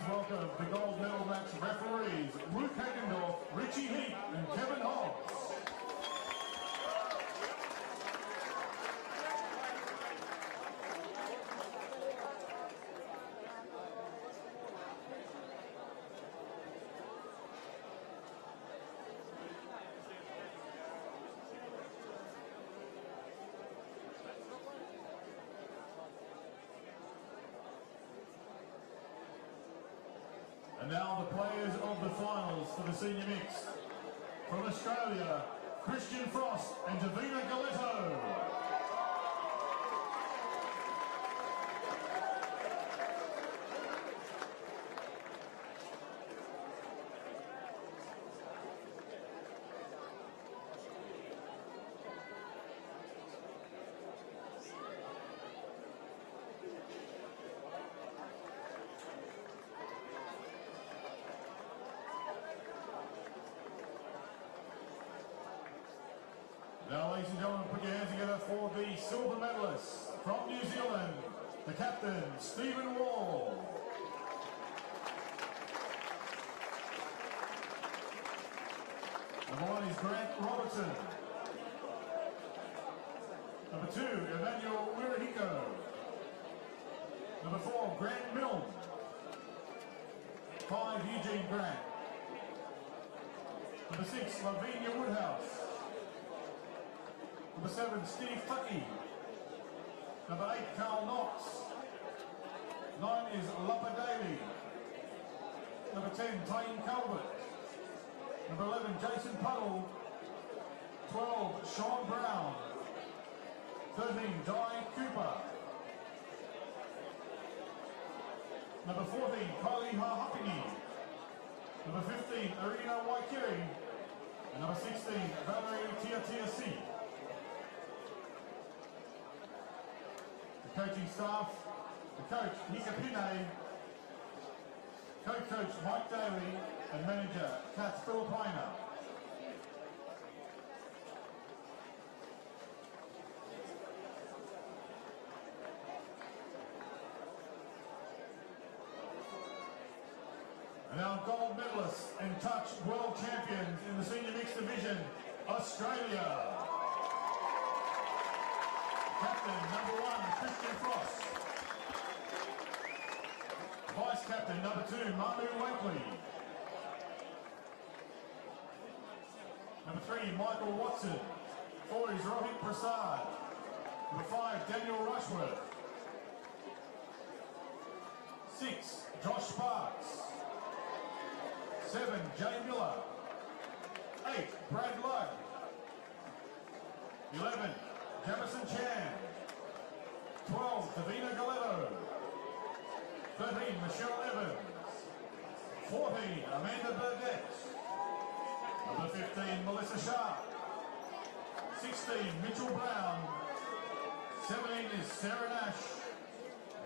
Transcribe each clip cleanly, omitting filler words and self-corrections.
please welcome the gold medal match referees, Luke Hagendorf, Richie Heap and Kevin Hobbs. And now the players of the finals for the senior mix. From Australia, Christian Frost and Davina Galetto. Now, ladies and gentlemen, put your hands together for the silver medalists from New Zealand, the captain, Stephen Wall. Number 1 is Grant Robertson. Number 2, Emmanuel Wirihiko. Number 4, Grant Milne. 5, Eugene Grant. Number 6, Lavinia Woodhouse. Number 7, Steve Tuckey. Number 8, Carl Knox. 9 is Luppa Daly. Number 10, Tane Calvert. Number 11, Jason Puddle. 12, Sean Brown. 13, Di Cooper. Number 14, Kylie Hahapini. Number 15, Arina Waikiri. And number 16, Valerie Tiatiasi. Coaching staff, the coach Hika Pine, co-coach Mike Daly and manager Kat Filipina. And our gold medalists and touch world champions in the senior mixed division, Australia. Captain, number 1, Christian Frost. Vice captain, number 2, Manu Wakely. Number 3, Michael Watson. 4 is Rohit Prasad. Number 5, Daniel Rushworth. 6, Josh Sparks. 7, Jay Miller. 8, Brad Ludd. 11, Jamison Chan. 12, Davina Galetto. 13, Michelle Evans. 14, Amanda Burdett. Number 15, Melissa Sharp. 16, Mitchell Brown. 17 is Sarah Nash.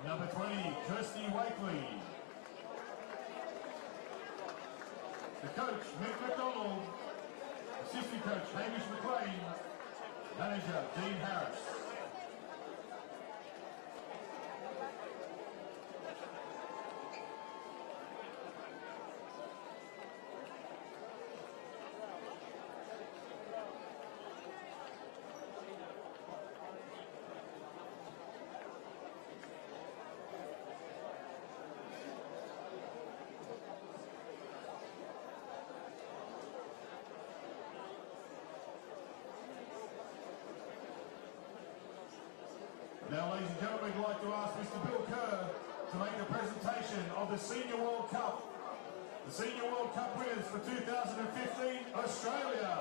Number 20, Kirsty Wakely. The coach, Mick McDonald. Assistant coach, Hamish McLean. Manager, Dean Harris. Now, ladies and gentlemen, we'd like to ask Mr. Bill Kerr to make a presentation of the Senior World Cup. The Senior World Cup winners for 2015, Australia.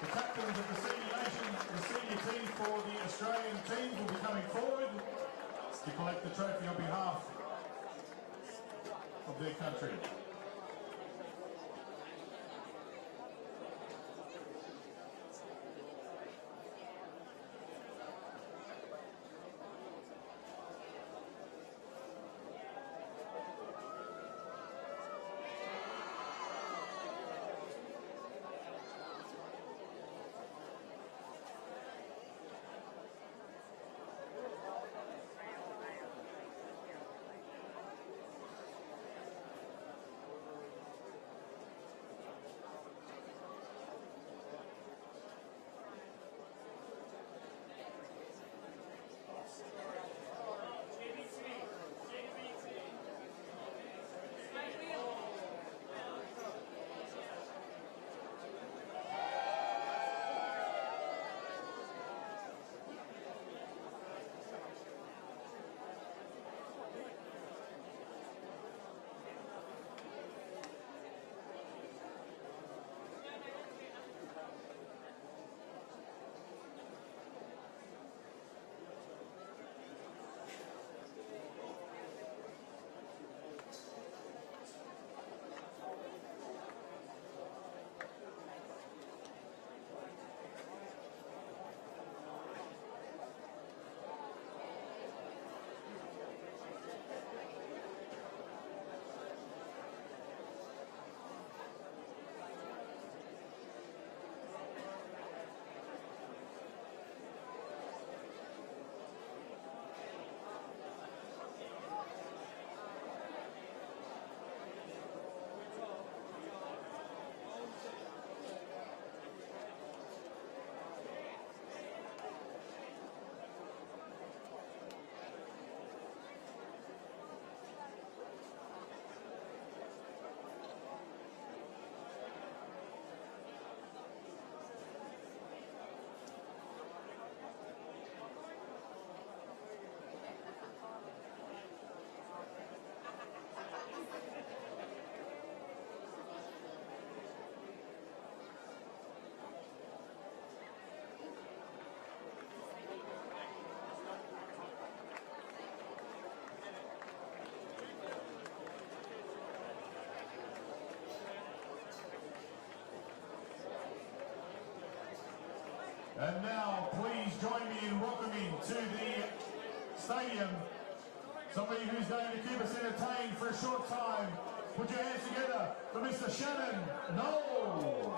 The captains of the senior nations, the senior teams for the Australian teams will be coming forward to collect the trophy on behalf of their country. Somebody who's going to keep us entertained for a short time. Put your hands together for Mr. Shannon Noel.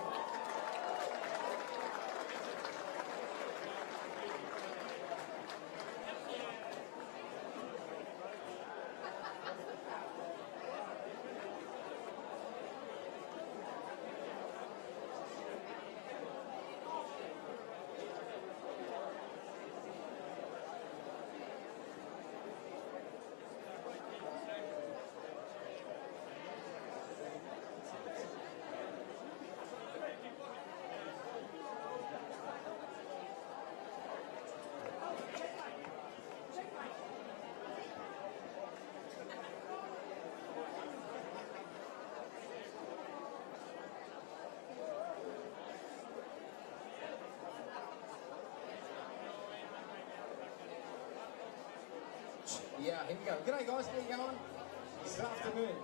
Yeah, here we go. G'day guys, how you going? This afternoon.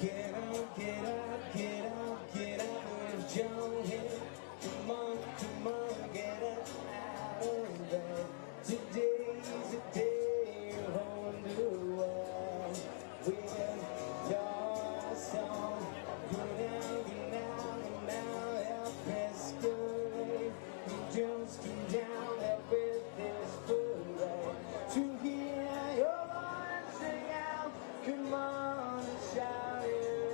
Get up, get up, get up, get up with your head. Come on, get up out of bed. Today's a day you're home to with your song. Go down, help escalate. You just come down there with this parade. To hear your voice sing out, come on and shout it.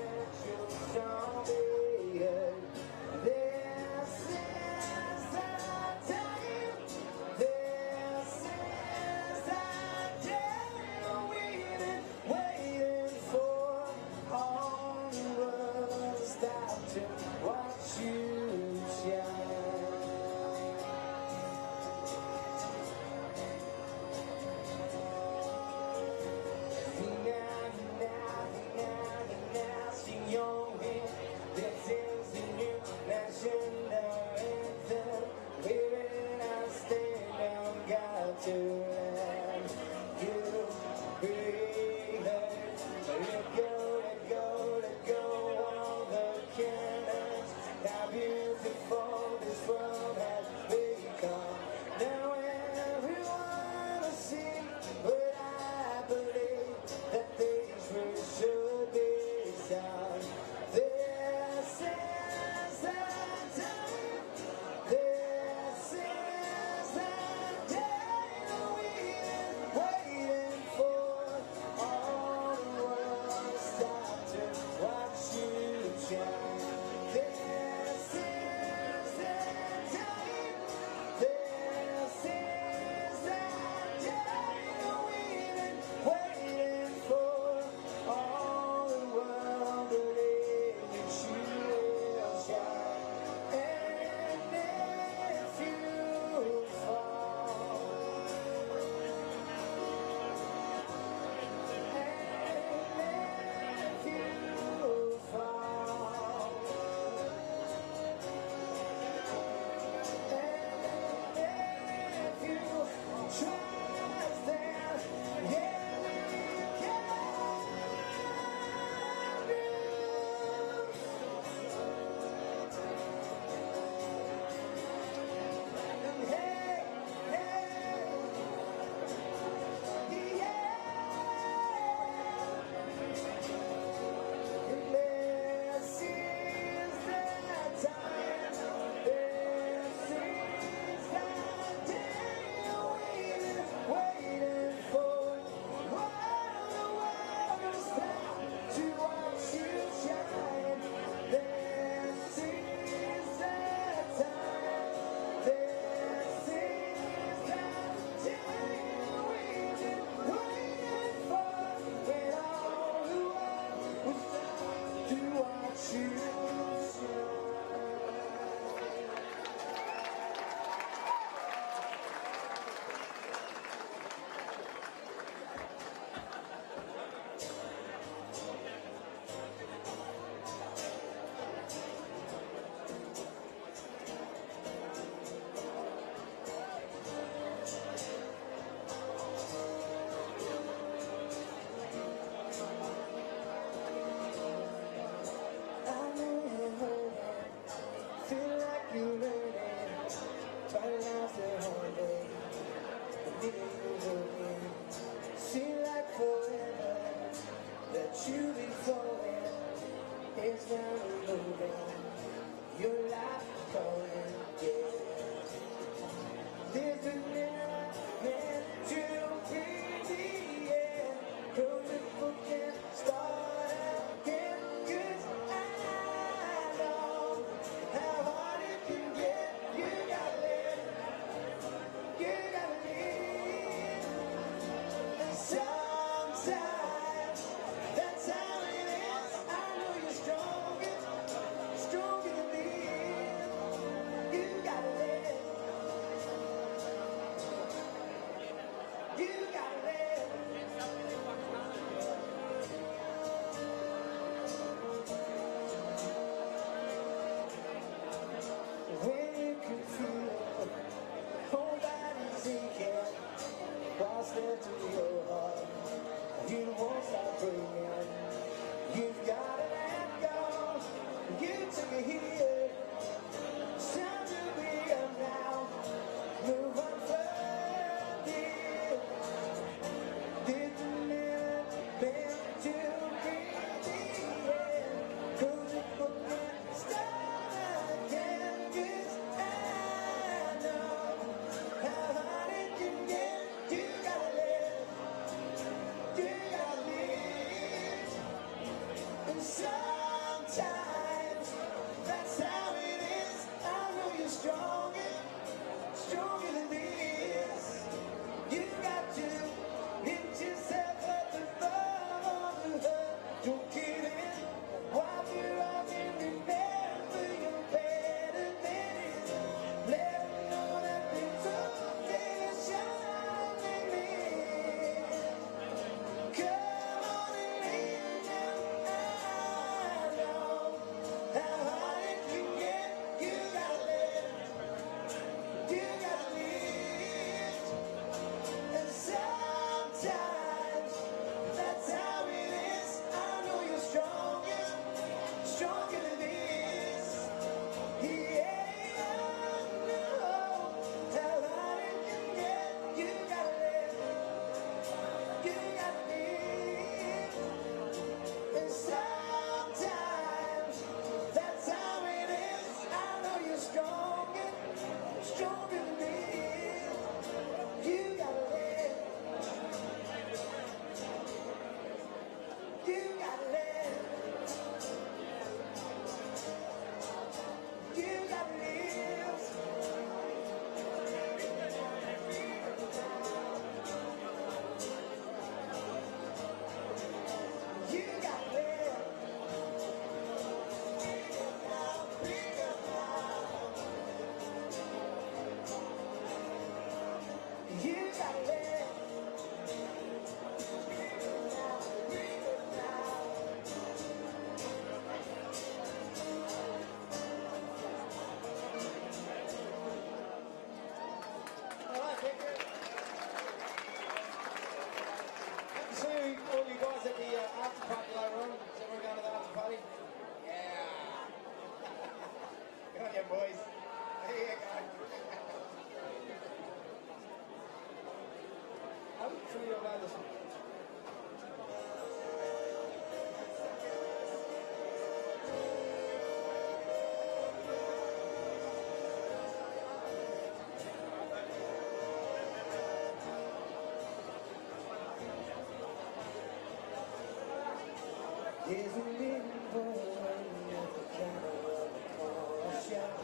There's a little boy at the corner of the corner shop.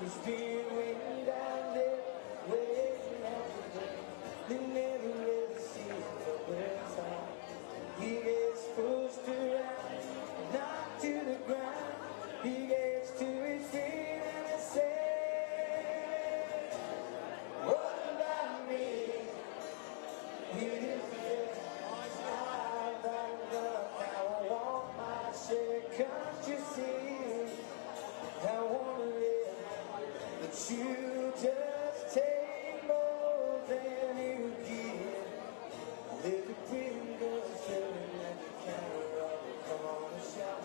He's been waiting down there, waiting at the door. They never really see him for birds out. He gets pushed around, knocked to the ground. He gets to his feet and he says, what about me? He didn't say, I've had enough. Now I want my share, can't you see? I wanna live, but you just take more than you give. Little pretty girl staring at the counter of the corner shop.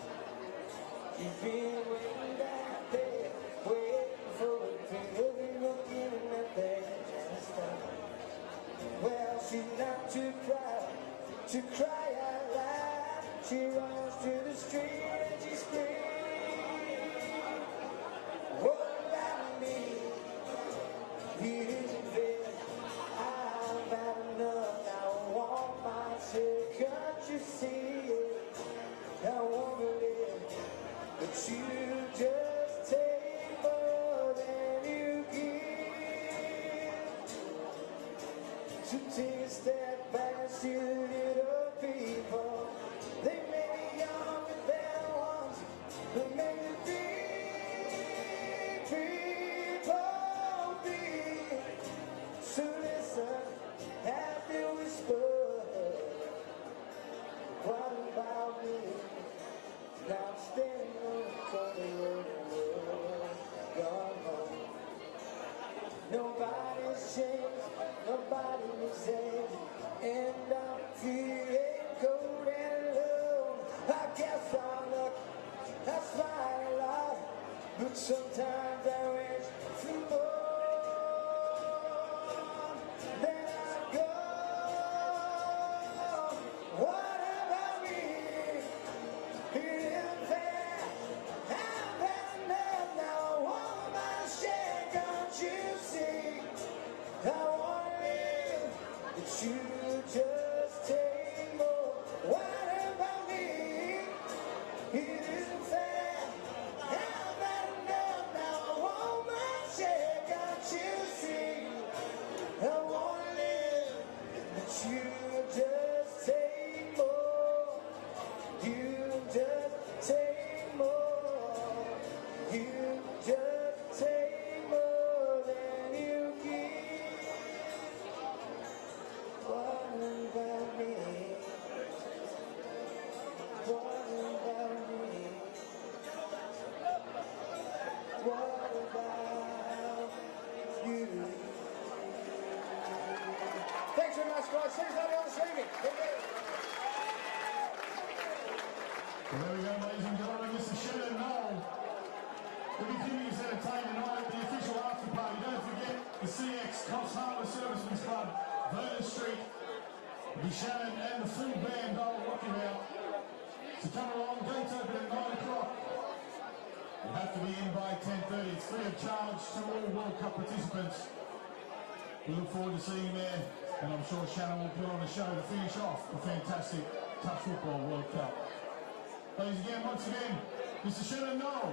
You've been waiting back there, waiting for a pill, looking at that and stuff. Well, she's not too proud to cry out loud. She runs to the street and she screams, what about me? He isn't fair. I've had enough. Now I want my share. Can't you see it? I wanna live, but you just take more than you give. So take a step back and see the little people. They may be young, but they're the ones that make the big people big. So listen as they whisper, what about me? Now I'm standing on the corner of the world, gone home. Nobody's changed, nobody is same, and I'm feeling cold and alone. I guess I'm lucky, that's fine a lot, but sometimes I wish for more than I've got. What about me? It isn't fair. I've had enough. Now I want my share. Can't you see? I want to live, but you just take more. What about me? It isn't fair. I've had enough. Now I want my share. Can't you see? I want to live, but you just take more. You just take more. You just take more than you give. What about me? What about me? What about you? Thanks very much, guys. See you later on this evening. Thank you. Well, there we go, ladies and gentlemen. Mr. Shannon Knoll will be giving us entertainment tonight at the official after party. Don't forget the CX Coffs Harbour Servicemen's Club, Vernon Street. Will be Shannon and the full band all rocking out. So come along, gates open at 9 o'clock. You have to be in by 10:30. It's free of charge to all World Cup participants. We look forward to seeing you there, and I'm sure Shannon will put on a show to finish off the fantastic Touch Football World Cup. Ladies and gentlemen, once again, Mr. Shannon Knoll.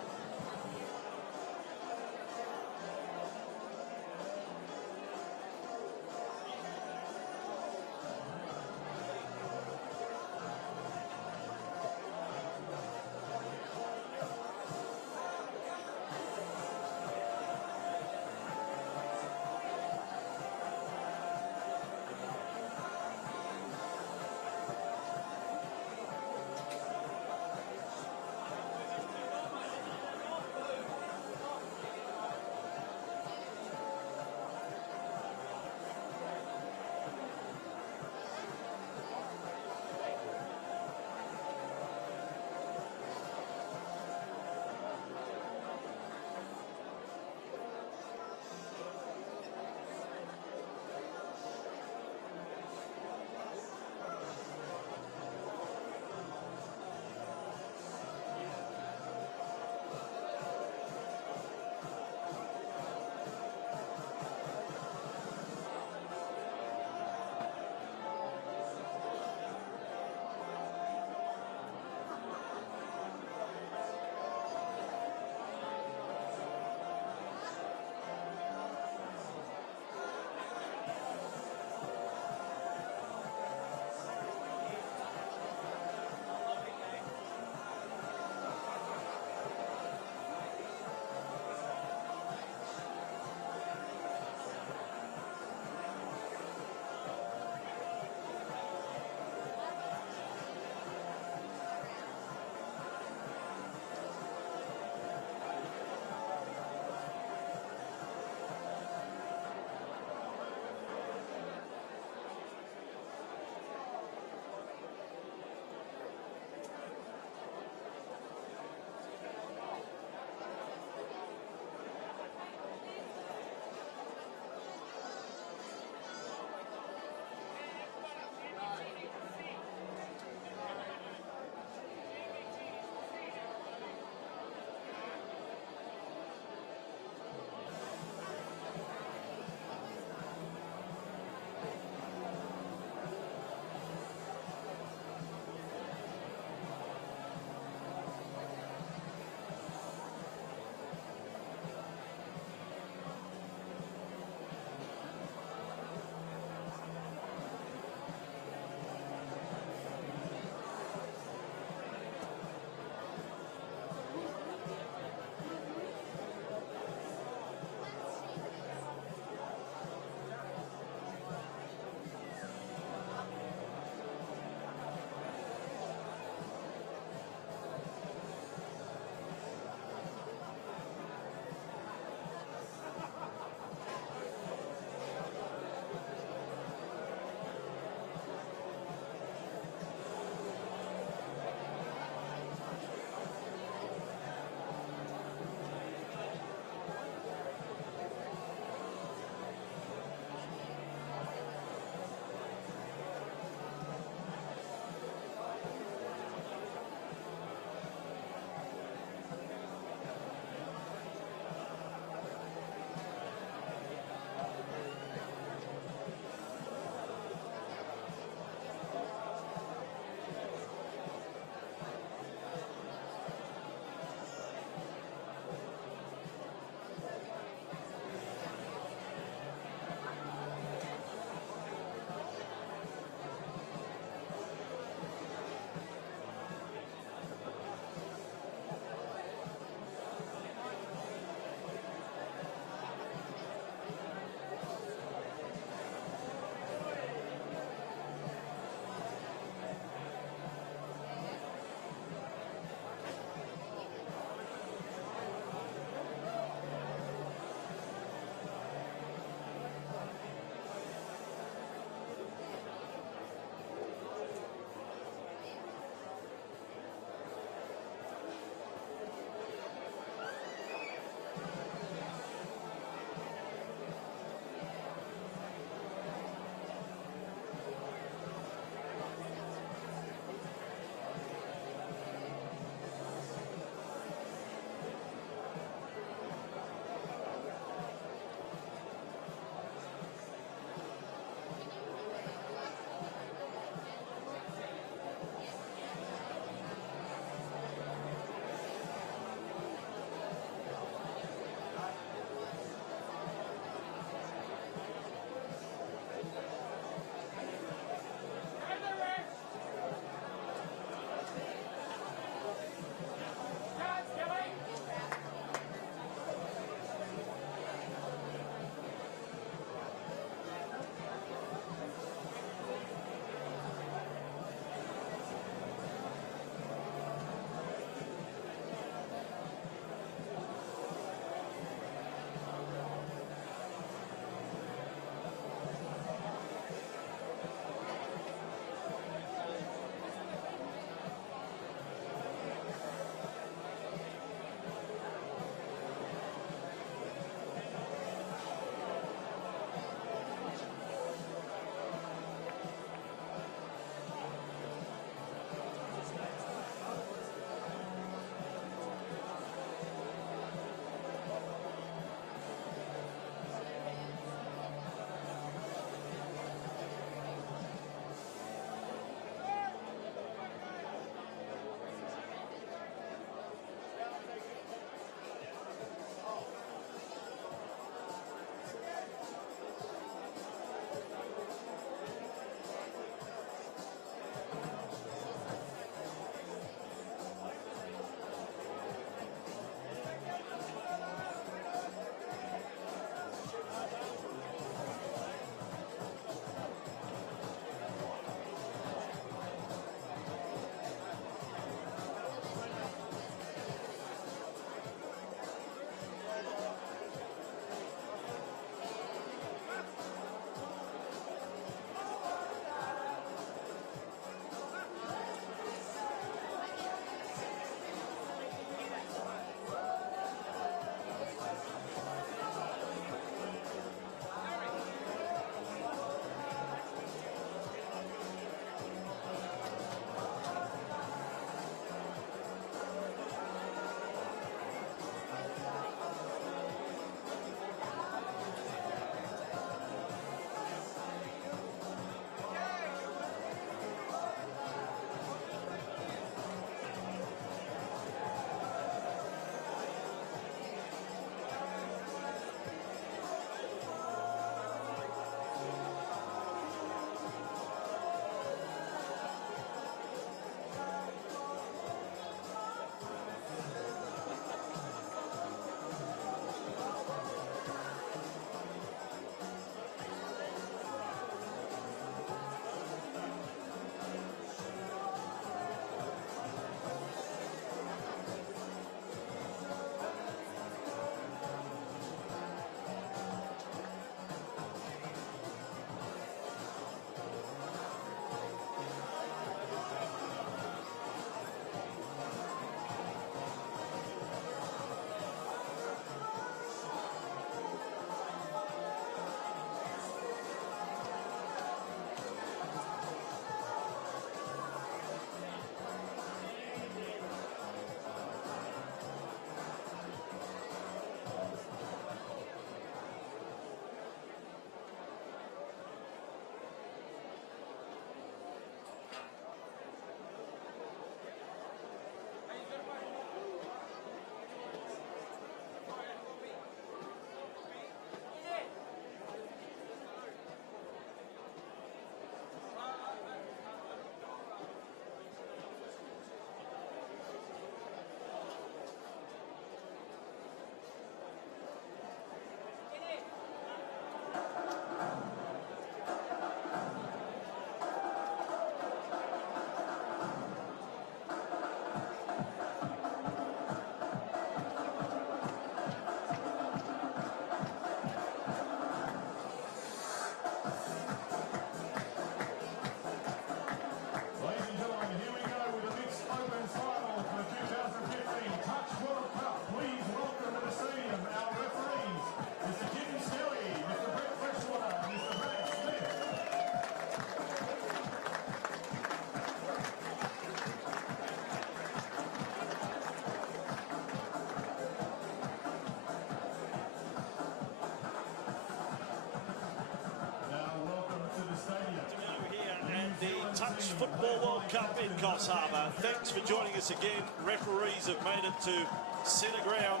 Touch Football World Cup in Coffs Harbour. Thanks for joining us again. Referees have made it to centre ground,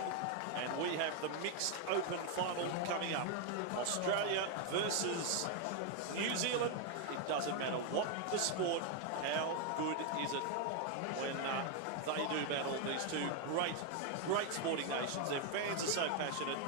and we have the mixed open final coming up. Australia versus New Zealand. It doesn't matter what the sport, how good is it when they do battle, these two great sporting nations. Their fans are so passionate,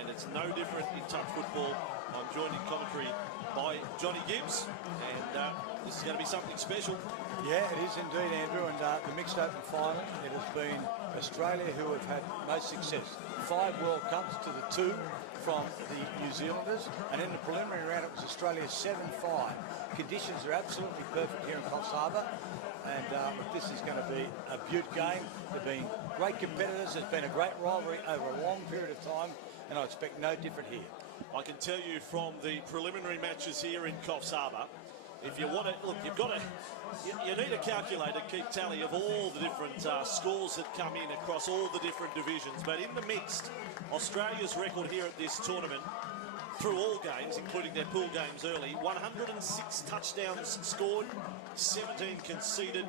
and it's no different in touch football. I'm joined in commentary by Johnny Gibbs, and this is going to be something special. Yeah, it is indeed, Andrew, and the mixed open final, it has been Australia who have had most success. 5 World Cups to the 2 from the New Zealanders, and in the preliminary round it was Australia 7-5. Conditions are absolutely perfect here in Coffs Harbour, and this is going to be a beaut game. They've been great competitors. There's been a great rivalry over a long period of time, and I expect no different here. I can tell you from the preliminary matches here in Coffs Harbour, if you want to, look, you've got to, you need a calculator to keep tally of all the different scores that come in across all the different divisions. But in the mixed, Australia's record here at this tournament, through all games, including their pool games early, 106 touchdowns scored, 17 conceded,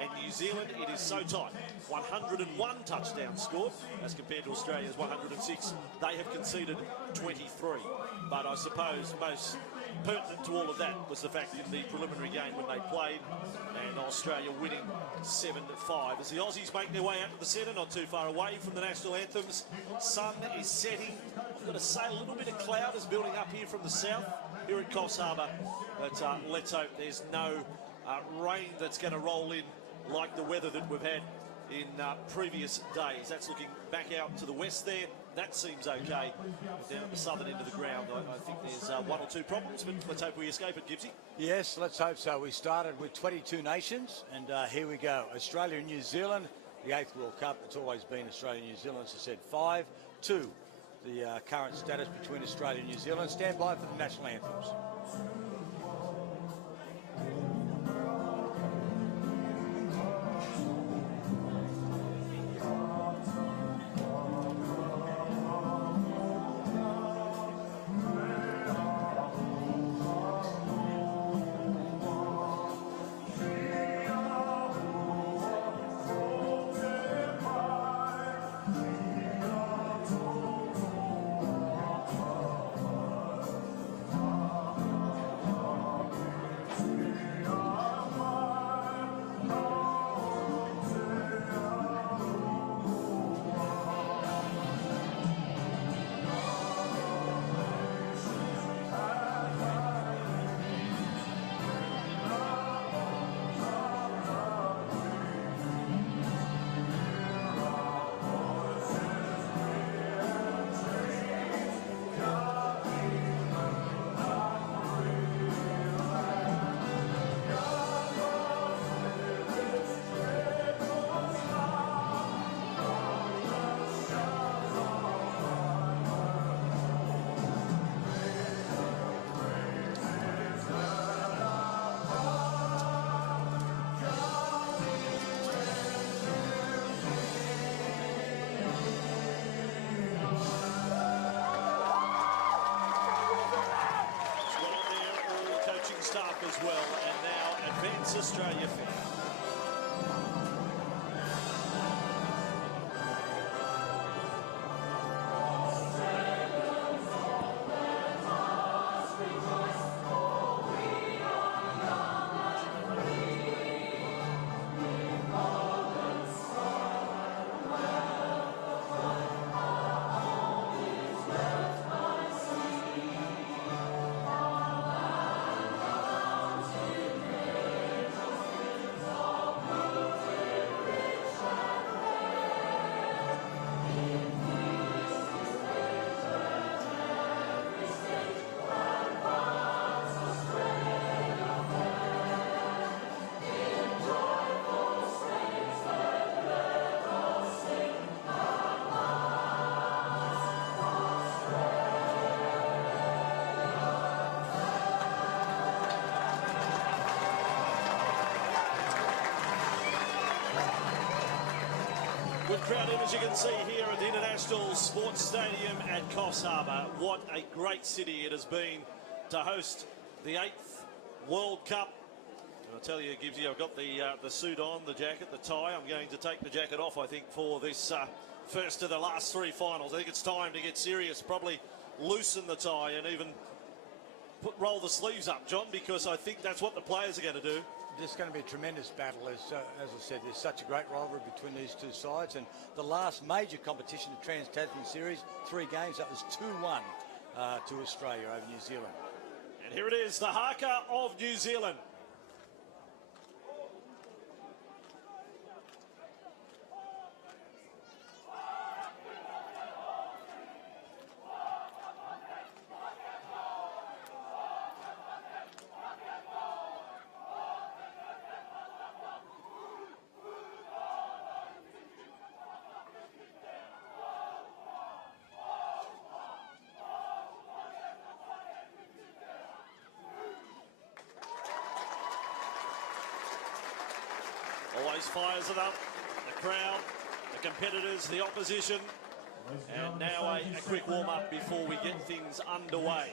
and New Zealand, it is so tight. 101 touchdowns scored as compared to Australia's 106. They have conceded 23. But I suppose most pertinent to all of that was the fact in the preliminary game when they played, and Australia winning 7-5. As the Aussies make their way out to the centre, not too far away from the national anthems, sun is setting. I've got to say, a little bit of cloud is building up here from the south, here at Coffs Harbour. But let's hope there's no rain that's going to roll in like the weather that we've had in previous days. That's looking back out to the west there. That seems okay. But down at the southern end of the ground, I think there's 1 or 2 problems, but let's hope we escape it, Gibbsy. Yes, let's hope so. We started with 22 nations, and here we go. Australia and New Zealand, the 8th World Cup. It's always been Australia and New Zealand, as I said, 5-2. The current status between Australia and New Zealand. Stand by for the national anthems. Staff as well, and now Advance Australia fan. Good crowd in, as you can see here at the International Sports Stadium at Coffs Harbour. What a great city it has been to host the 8th World Cup. And I tell you, Gibbsy, I've got the suit on, the jacket, the tie. I'm going to take the jacket off, I think, for this first of the last three finals. I think it's time to get serious, probably loosen the tie and even roll the sleeves up, John, because I think that's what the players are going to do. This is going to be a tremendous battle. As I said, there's such a great rivalry between these two sides. And the last major competition, the Trans-Tasman Series, 3 games, that was 2-1 to Australia over New Zealand. And here it is, the haka of New Zealand. Always fires it up, the crowd, the competitors, the opposition. And now a quick warm-up before we get things underway.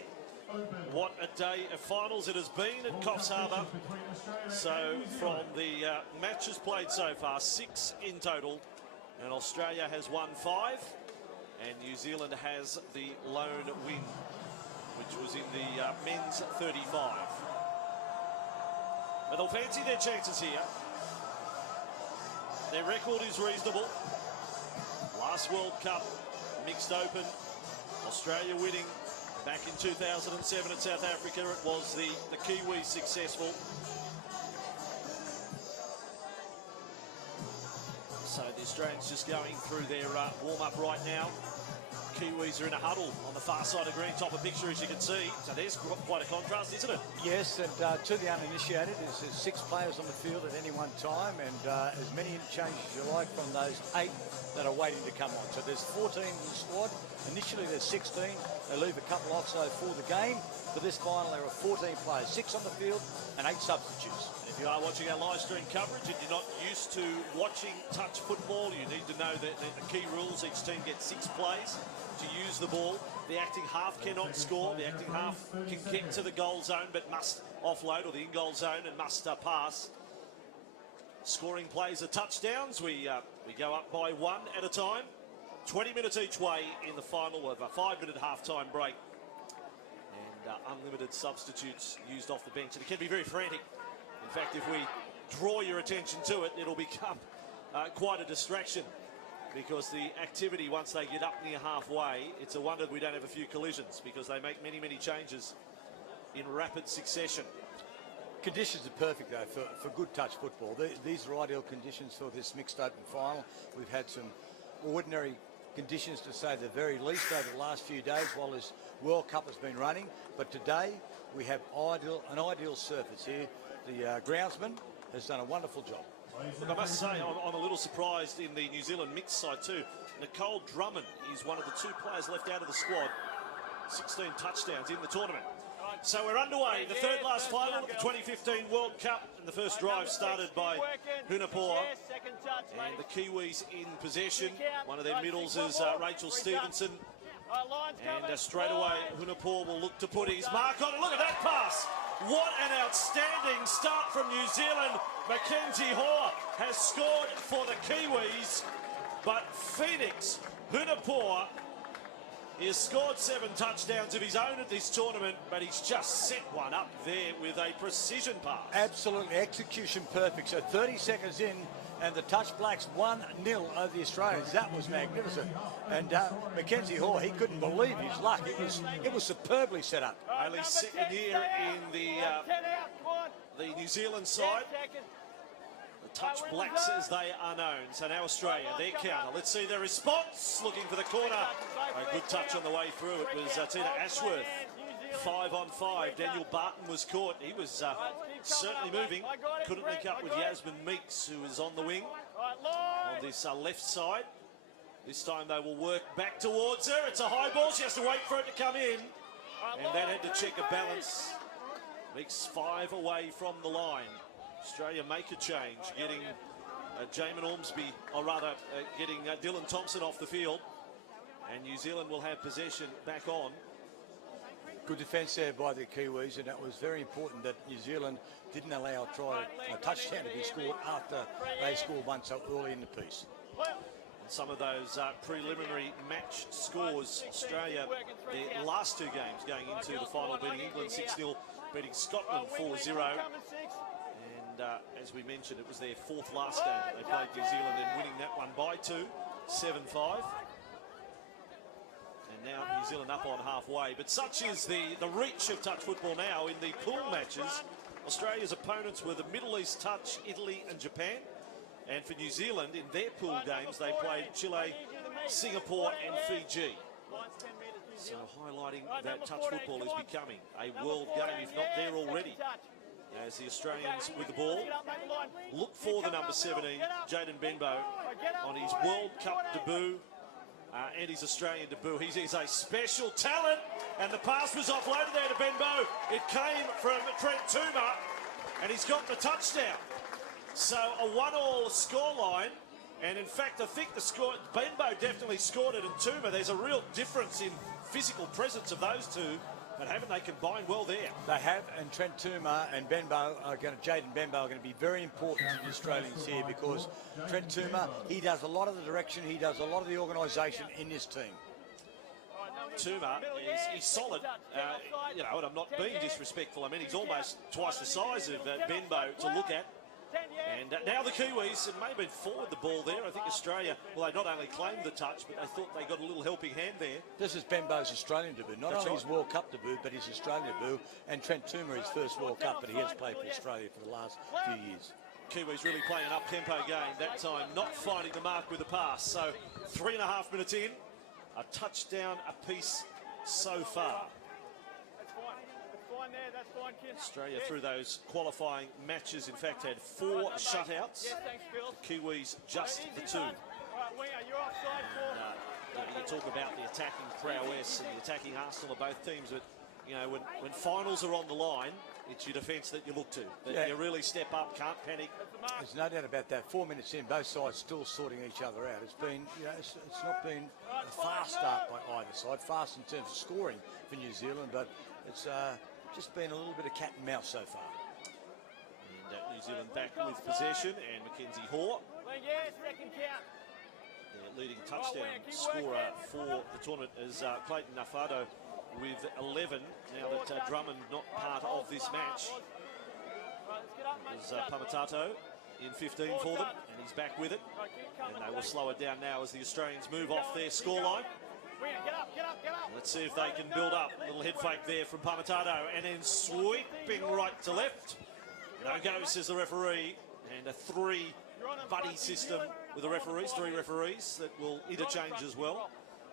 What a day of finals it has been at Coffs Harbour. So from the matches played so far, 6 in total, and Australia has won 5, and New Zealand has the lone win, which was in the men's 35. But they'll fancy their chances here. Their record is reasonable. Last World Cup, mixed open, Australia winning. Back in 2007 at South Africa, it was the Kiwis successful. So the Australians just going through their warm-up right now. Kiwis are in a huddle on the far side of green, top of picture as you can see. So there's quite a contrast, isn't it? Yes, and to the uninitiated, there's 6 players on the field at any one time, and as many interchanges as you like from those 8 that are waiting to come on. So there's 14 in the squad. Initially there's 16. They leave a couple off so for the game. For this final there are 14 players, 6 on the field and 8 substitutes. If you are watching our live stream coverage and you're not used to watching touch football, you need to know that the key rules. Each team gets 6 plays to use the ball. The acting half cannot score. The acting half can get to the goal zone but must offload, or the in-goal zone, and must pass. Scoring plays are touchdowns. We go up by 1 at a time. 20 minutes each way in the final with a 5-minute half-time break. And unlimited substitutes used off the bench. And it can be very frantic. In fact, if we draw your attention to it, it'll become quite a distraction. Because the activity, once they get up near halfway, it's a wonder we don't have a few collisions, because they make many, many changes in rapid succession. Conditions are perfect, though, for good touch football. These are ideal conditions for this mixed open final. We've had some ordinary conditions, to say the very least, over the last few days while this World Cup has been running. But today we have an ideal surface here. The groundsman has done a wonderful job. Look, I must say, I'm a little surprised in the New Zealand mixed side too. Nicole Drummond is one of the 2 players left out of the squad. 16 touchdowns in the tournament. So we're underway, the 3rd last final of the 2015 World Cup, and the first drive started by Hunapua. And the Kiwis in possession. One of their middles is Rachel Stevenson. And straight away, Hunapua will look to put his mark on it. Look at that pass! What an outstanding start from New Zealand. Mackenzie Hoare has scored for the Kiwis, but Phoenix Hunapua, he has scored 7 touchdowns of his own at this tournament, but he's just set one up there with a precision pass. Absolutely, execution perfect. So 30 seconds in, and the Touch Blacks 1-0 over the Australians. That was magnificent. And Mackenzie Hoare, he couldn't believe his luck. It was superbly set up. Only second here in the New Zealand side. The Touch Blacks as they are known. So now Australia, their counter. Let's see their response. Looking for the corner. A good touch on the way through. It was Tina Ashworth. 5-on-5. Daniel Barton was caught. He was certainly moving. Couldn't link up with Yasmin Meeks, who is on the wing on this left side. This time they will work back towards her. It's a high ball. She has to wait for it to come in. And that had to check a balance. Meeks 5 away from the line. Australia make a change, getting Jamin Ormsby, or rather getting Dylan Thompson off the field. And New Zealand will have possession back on. Good defence there by the Kiwis, and it was very important that New Zealand didn't allow a touchdown to be scored after they scored one so early in the piece. Some of those preliminary match scores, Australia, their last two games going into the final, beating England 6-0, beating Scotland 4-0. And as we mentioned, it was their fourth last game that they played New Zealand and winning that one by 2, 7-5. And now New Zealand up on halfway. But such is the reach of touch football now in the pool matches. Australia's opponents were the Middle East Touch, Italy and Japan. And for New Zealand, in their pool games, they played Chile, Singapore and Fiji. So highlighting that touch football is becoming a world game, if not there already. As the Australians with the ball look for the number 17, Jayden Benbow, on his World Cup debut and his Australian debut. He's a special talent, and the pass was offloaded there to Benbow. It came from Trent Tuma, and he's got the touchdown. So a 1-1 scoreline, and in fact I think Benbow definitely scored it, and Tuma, there's a real difference in physical presence of those two, but haven't they combined well there? They have, and Trent Tuma and Jayden Benbow are going to be very important to the Australians here, because Trent Tuma, he does a lot of the direction, he does a lot of the organisation in this team. Tuma he's solid, you know, and I'm not being disrespectful. I mean, he's almost twice the size of Benbow to look at. And now the Kiwis, it may have been forward the ball there. I think Australia, well, they not only claimed the touch, but they thought they got a little helping hand there. This is Benbow's Australian debut. Not only his World Cup debut, but his Australian debut. And Trent Tuma, his first World Cup, but he has played for Australia for the last few years. Kiwis really playing an up-tempo game that time, not finding the mark with the pass. So 3.5 minutes in, a touchdown apiece so far. Australia through those qualifying matches, in fact, had 4 shutouts. The Kiwis just the 2. And, you talk about the attacking prowess and the attacking arsenal of both teams, but you know, when finals are on the line, it's your defence that you look to. That you really step up, can't panic. There's no doubt about that. 4 minutes in, both sides still sorting each other out. It's been, you know, it's not been a fast start by either side. Fast in terms of scoring for New Zealand, but it's just been a little bit of cat and mouse so far. And New Zealand back with possession, and Mackenzie Hoare, the leading touchdown scorer for the tournament, is Clayton Nafado with 11. Now that Drummond not part of this match, is Pamatato in 15 for them, and he's back with it. And they will slow it down now as the Australians move off their scoreline. Let's see if they can build up. A little head fake there from Pamatato, and then sweeping right to left. No go, says the referee, and a 3-buddy system with the referees, 3 referees that will interchange as well.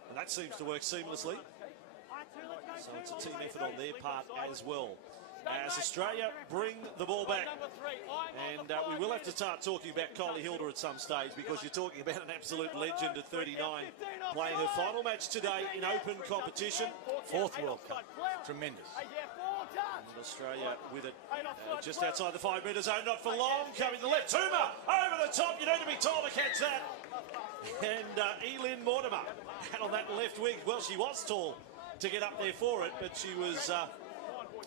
And that seems to work seamlessly. So it's a team effort on their part as well. As Australia bring the ball back. And we will have to start talking about Kylie Hilda at some stage, because you're talking about an absolute legend at 39, playing her final match today in open competition. 4th World Cup. Tremendous. And Australia with it just outside the 5 metre zone, not for long, coming to the left. Tuma over the top, you need to be told to catch that. And Eileen Mortimer out on that left wing. Well, she was tall to get up there for it, but she was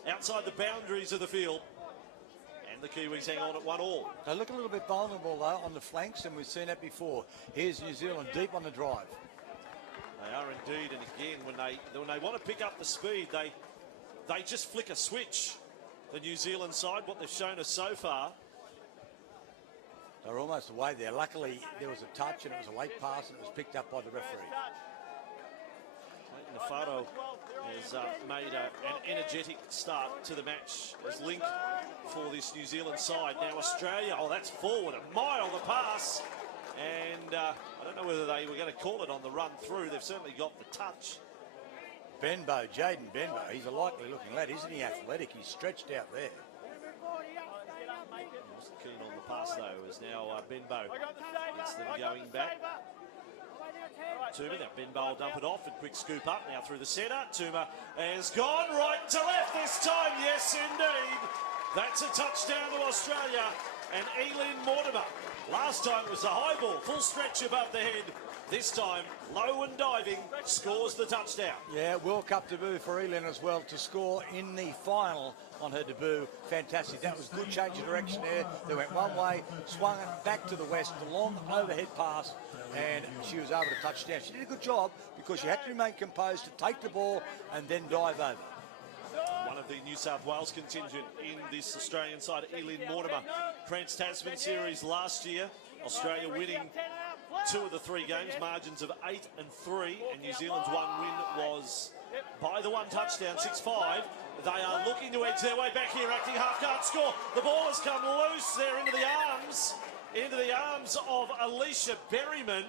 outside the boundaries of the field. And the Kiwis hang on at 1-1. They look a little bit vulnerable though on the flanks, and we've seen that before. Here's New Zealand deep on the drive. They are indeed, and again, when they want to pick up the speed, they just flick a switch. The New Zealand side, what they've shown us so far. They're almost away there. Luckily, there was a touch, and it was a late pass, and it was picked up by the referee. Nafado has made an energetic start to the match as link for this New Zealand side. Now Australia, oh, that's forward, a mile the pass. And I don't know whether they were going to call it on the run through. They've certainly got the touch. Benbow, Jayden Benbow, he's a likely looking lad, isn't he? Athletic, he's stretched out there. Wasn't keen on the pass though, as now Benbow gets them going back. Tuma, now Benbow will dump it off and quick scoop up now through the centre. Tuma has gone right to left this time, yes indeed. That's a touchdown to Australia and Eileen Mortimer. Last time it was a high ball, full stretch above the head This time, low and diving, scores the touchdown. Yeah, World Cup debut for Elin as well to score in the final on her debut. Fantastic. That was good change of direction there. They went one way, swung it back to the west, a long overhead pass, and she was able to touch down. She did a good job because she had to remain composed to take the ball and then dive over. One of the New South Wales contingent in this Australian side, Elin Mortimer. Trans-Tasman series last year, Australia winning 2 of the 3 games, margins of 8 and 3, and New Zealand's one win was by the 1 touchdown, 6-5. They are looking to edge their way back here, acting half-guard score. The ball has come loose there into the arms of Alicia Berryman.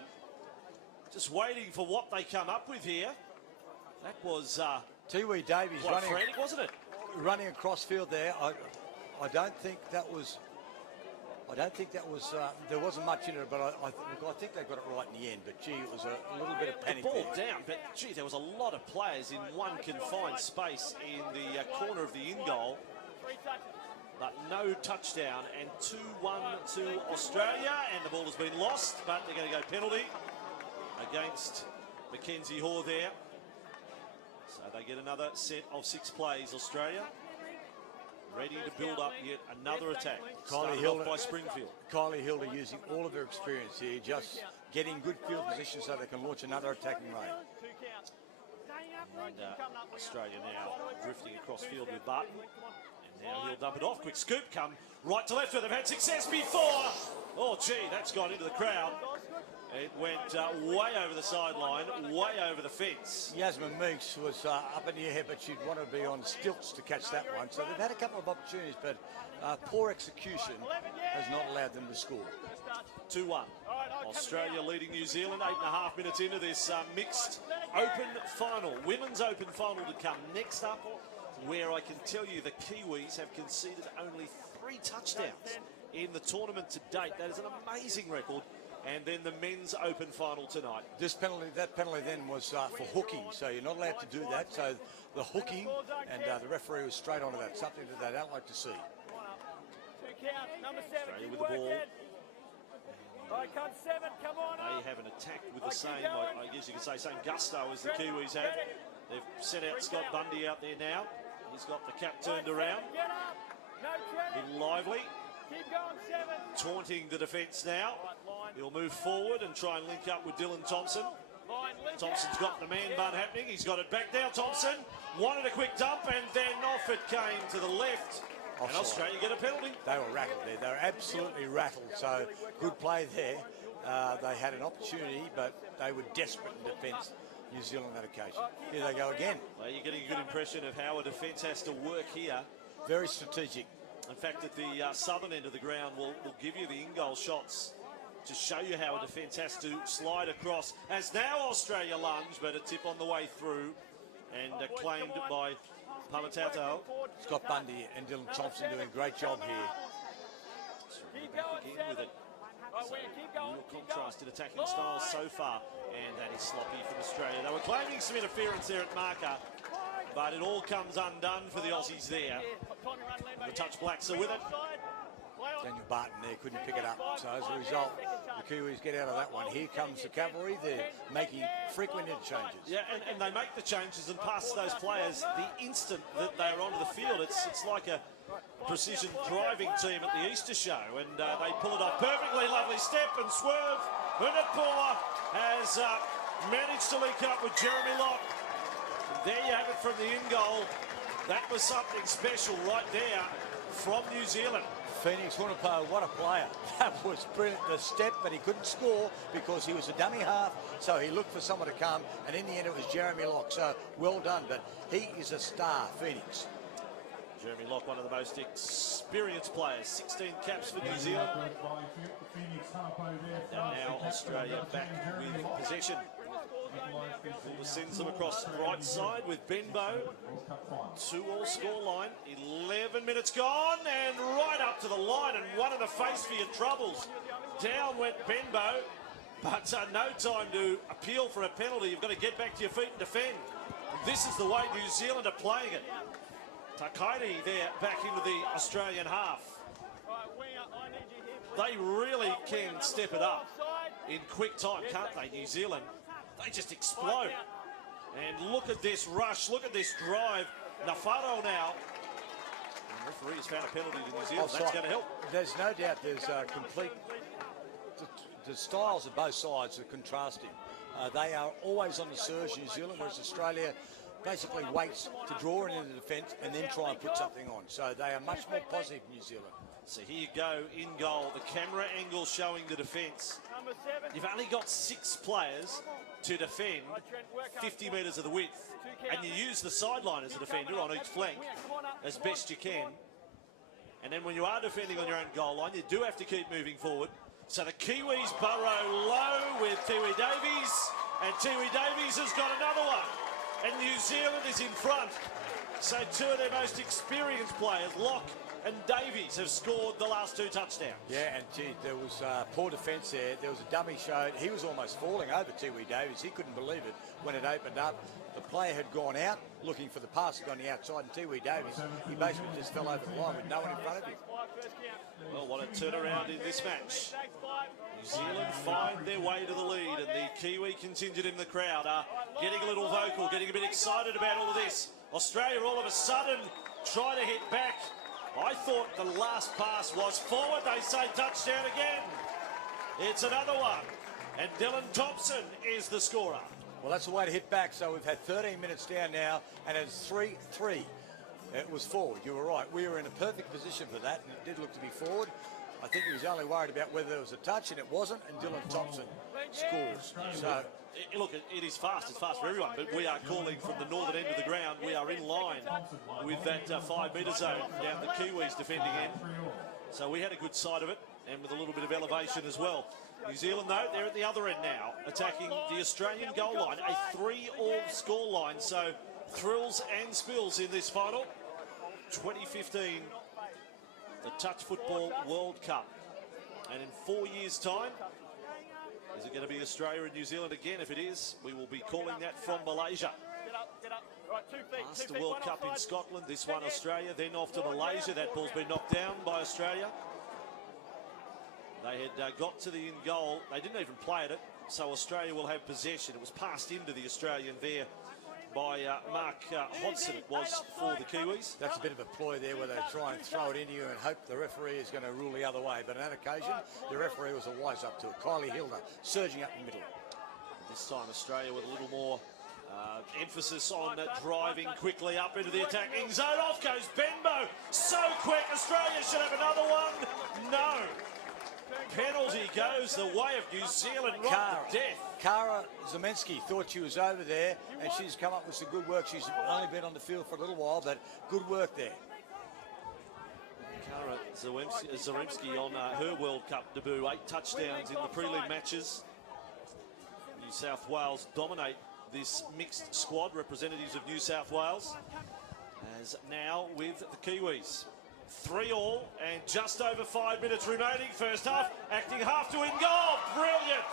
Just waiting for what they come up with here. That was Tiwi Davies quite frantic, wasn't it? running across field there. I don't think that was. There wasn't much in it, but I think they got it right in the end. But gee, it was a little bit of panic The ball there. down, but gee, there was a lot of players in one confined space in the corner of the in goal. But no touchdown, and 2-1 to Australia, and the ball has been lost, but they're going to go penalty against Mackenzie Hoare there. So they get another set of 6 plays, Australia. Ready to build up yet another attack. Started off by Springfield. Kylie Hilda using all of her experience here, just getting good field position so they can launch another attacking raid. And Australia now drifting across field with Barton. And now he'll dump it off. Quick scoop, come right to left where they've had success before. Oh, gee, that's gone into the crowd. It went way over the sideline, way over the fence. Yasmin Meeks was up in the air, but she'd want to be on stilts to catch that one. So they've had a couple of opportunities, but poor execution has not allowed them to score. 2-1. Australia leading New Zealand, 8.5 minutes into this mixed open final. Women's open final to come next up, where I can tell you the Kiwis have conceded only 3 touchdowns in the tournament to date. That is an amazing record. And then the men's open final tonight. That penalty then was for hooking, so you're not allowed to do that. So the hooking, and the referee was straight onto that, something that they don't like to see. Australia with the ball. They haven't attacked with the same, I guess you could say, same gusto as the Kiwis have. They've sent out Scott Bundy out there now. He's got the cap turned around. Been lively. Taunting the defence now. He'll move forward and try and link up with Dylan Thompson. Thompson's got the man bun happening. He's got it back now. Thompson wanted a quick dump, and then off it came to the left. And Australia get a penalty. They were rattled there. They were absolutely rattled. So good play there. They had an opportunity, but they were desperate in defence. New Zealand on that occasion. Here they go again. Well, you're getting a good impression of how a defence has to work here. Very strategic. In fact, at the southern end of the ground, we'll give you the in-goal shots to show you how a defence has to slide across. As now Australia lunge, but a tip on the way through, and claimed by Pamatauto. Scott Bundy and Dylan Thompson doing a great job here. Back again with it. So, real contrast in attacking styles so far, and that is sloppy from Australia. They were claiming some interference there at marker, but it all comes undone for the Aussies there. The touch blacks are with it. Daniel Barton there couldn't pick it up. So as a result, the Kiwis get out of that one. Here comes the cavalry. They're making frequent interchanges. Yeah, and they make the changes and pass those players the instant that they're onto the field. It's like a precision driving team at the Easter show, and they pull it off perfectly. Lovely step and swerve. Hunatpur has managed to link up with Jeremy Locke. There you have it from the in goal. That was something special right there from New Zealand. Phoenix Hunapau, what a player. That was brilliant. The step, but he couldn't score because he was a dummy half, so he looked for someone to come, and in the end it was Jeremy Locke. So well done, but he is a star, Phoenix. Jeremy Locke, one of the most experienced players, 16 caps for New Zealand. And now Australia back with possession. Fulmer sends them across the right side with Benbow. 2-all scoreline. 11 minutes gone, and right up to the line, and one in the face for your troubles. Down went Benbow, but no time to appeal for a penalty. You've got to get back to your feet and defend. This is the way New Zealand are playing it. Takaiti there back into the Australian half. They really can step it up in quick time, can't they, New Zealand? They just explode. And look at this rush, look at this drive. Nafaro now. And the referee has found a penalty to New Zealand. That's going to help. There's no doubt there's complete... The styles of both sides are contrasting. They are always on the surge, New Zealand, whereas Australia basically waits to draw into the defence and then try and put something on. So they are much more positive, New Zealand. So here you go, in goal. The camera angle showing the defence. You've only got 6 players to defend 50 metres of the width, and you use the sideline as a defender on each flank as best you can. And then when you are defending on your own goal line, you do have to keep moving forward. So the Kiwis burrow low with Tiwi Davies, and Tiwi Davies has got another one. And New Zealand is in front. So 2 of their most experienced players, Locke and Davies, have scored the last 2 touchdowns. Yeah, and gee, there was poor defence there. There was a dummy showed. He was almost falling over Tiwi Davies. He couldn't believe it when it opened up. The player had gone out looking for the pass on the outside, and Tiwi Davies, he basically just fell over the line with no one in front of him. Well, what a turnaround in this match. New Zealand find their way to the lead, and the Kiwi contingent in the crowd are getting a little vocal, getting a bit excited about all of this. Australia all of a sudden try to hit back. I thought the last pass was forward. They say touchdown again. It's another one. And Dylan Thompson is the scorer. Well, that's the way to hit back. So we've had 13 minutes down now, and it's 3-3. It was forward. You were right. We were in a perfect position for that, and it did look to be forward. I think he was only worried about whether there was a touch, and it wasn't, and Dylan Thompson scores. So, look, it is fast. It's fast for everyone, but we are calling from the northern end of the ground. We are in line with that 5-metre zone down the Kiwis defending end. So we had a good side of it, and with a little bit of elevation as well. New Zealand, though, they're at the other end now, attacking the Australian goal line, a 3-all score line. So thrills and spills in this final. 2015, the Touch Football World Cup. And in 4 years' time, is it going to be Australia and New Zealand again? If it is, we will be calling that from Malaysia. Last the World Cup in Scotland, this one Australia, then off to Malaysia. That ball's been knocked down by Australia. They had got to the in goal. They didn't even play at it, so Australia will have possession. It was passed into the Australian there by Mark Hodson. It was for the Kiwis. that's a bit of a ploy there where they try and throw it into you and hope the referee is going to rule the other way. But on that occasion, the referee was a wise up to it. Kylie Hilder surging up the middle. This time Australia with a little more emphasis on driving quickly up into the attacking zone. Off goes Benbow. So quick. Australia should have another one. No. Penalty goes the way of New Zealand right to death. Kara Zemensky thought she was over there, and she's come up with some good work. She's only been on the field for a little while, but good work there. Kara Zaremski on her World Cup debut. 8 touchdowns in the prelim matches. New South Wales dominate this mixed squad, representatives of New South Wales, as now with the Kiwis. 3-all and just over 5 minutes remaining. First half, acting half to in goal. Brilliant.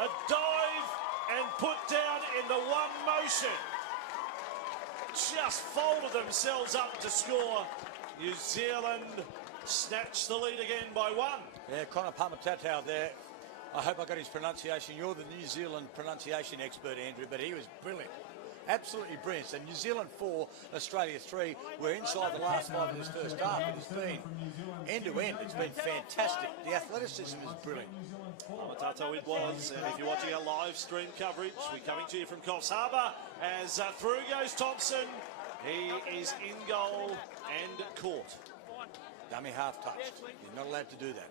A dive and put down in the one motion. Just folded themselves up to score. New Zealand snatched the lead again by 1. Yeah, Connor Palmatatau there. I hope I got his pronunciation. You're the New Zealand pronunciation expert, Andrew, but he was brilliant. Absolutely brilliant. So New Zealand 4, Australia 3. We're inside the last 5 of this first half. It has been end-to-end. It's been fantastic. The athleticism is brilliant. Palmatatau it was, and if you're watching our live stream coverage, we're coming to you from Coffs Harbour as through goes Thompson. He is in goal and caught. Dummy half touched. You're not allowed to do that.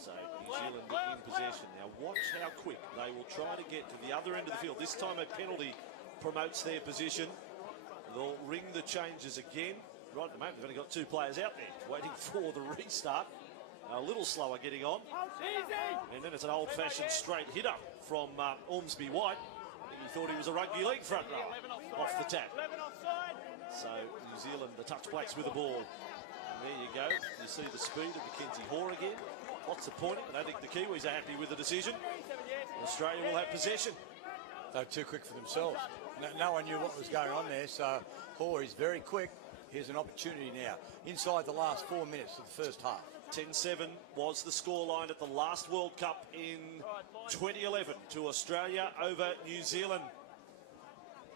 So New Zealand in possession. Now watch how quick they will try to get to the other end of the field. This time a penalty promotes their position. They'll ring the changes again. Right at the moment, they've only got 2 players out there waiting for the restart. A little slower getting on. And then it's an old-fashioned straight hitter from Ormsby White. I think he thought he was a rugby league front rower off the tap. So New Zealand, the touch blacks with the ball. And there you go. You see the speed of Mackenzie Hoare again. What's the point? I don't think the Kiwis are happy with the decision. Australia will have possession. They're too quick for themselves. No one knew what was going on there, so Hoare is very quick. Here's an opportunity now, inside the last 4 minutes of the first half. 10-7 was the scoreline at the last World Cup in 2011 to Australia over New Zealand.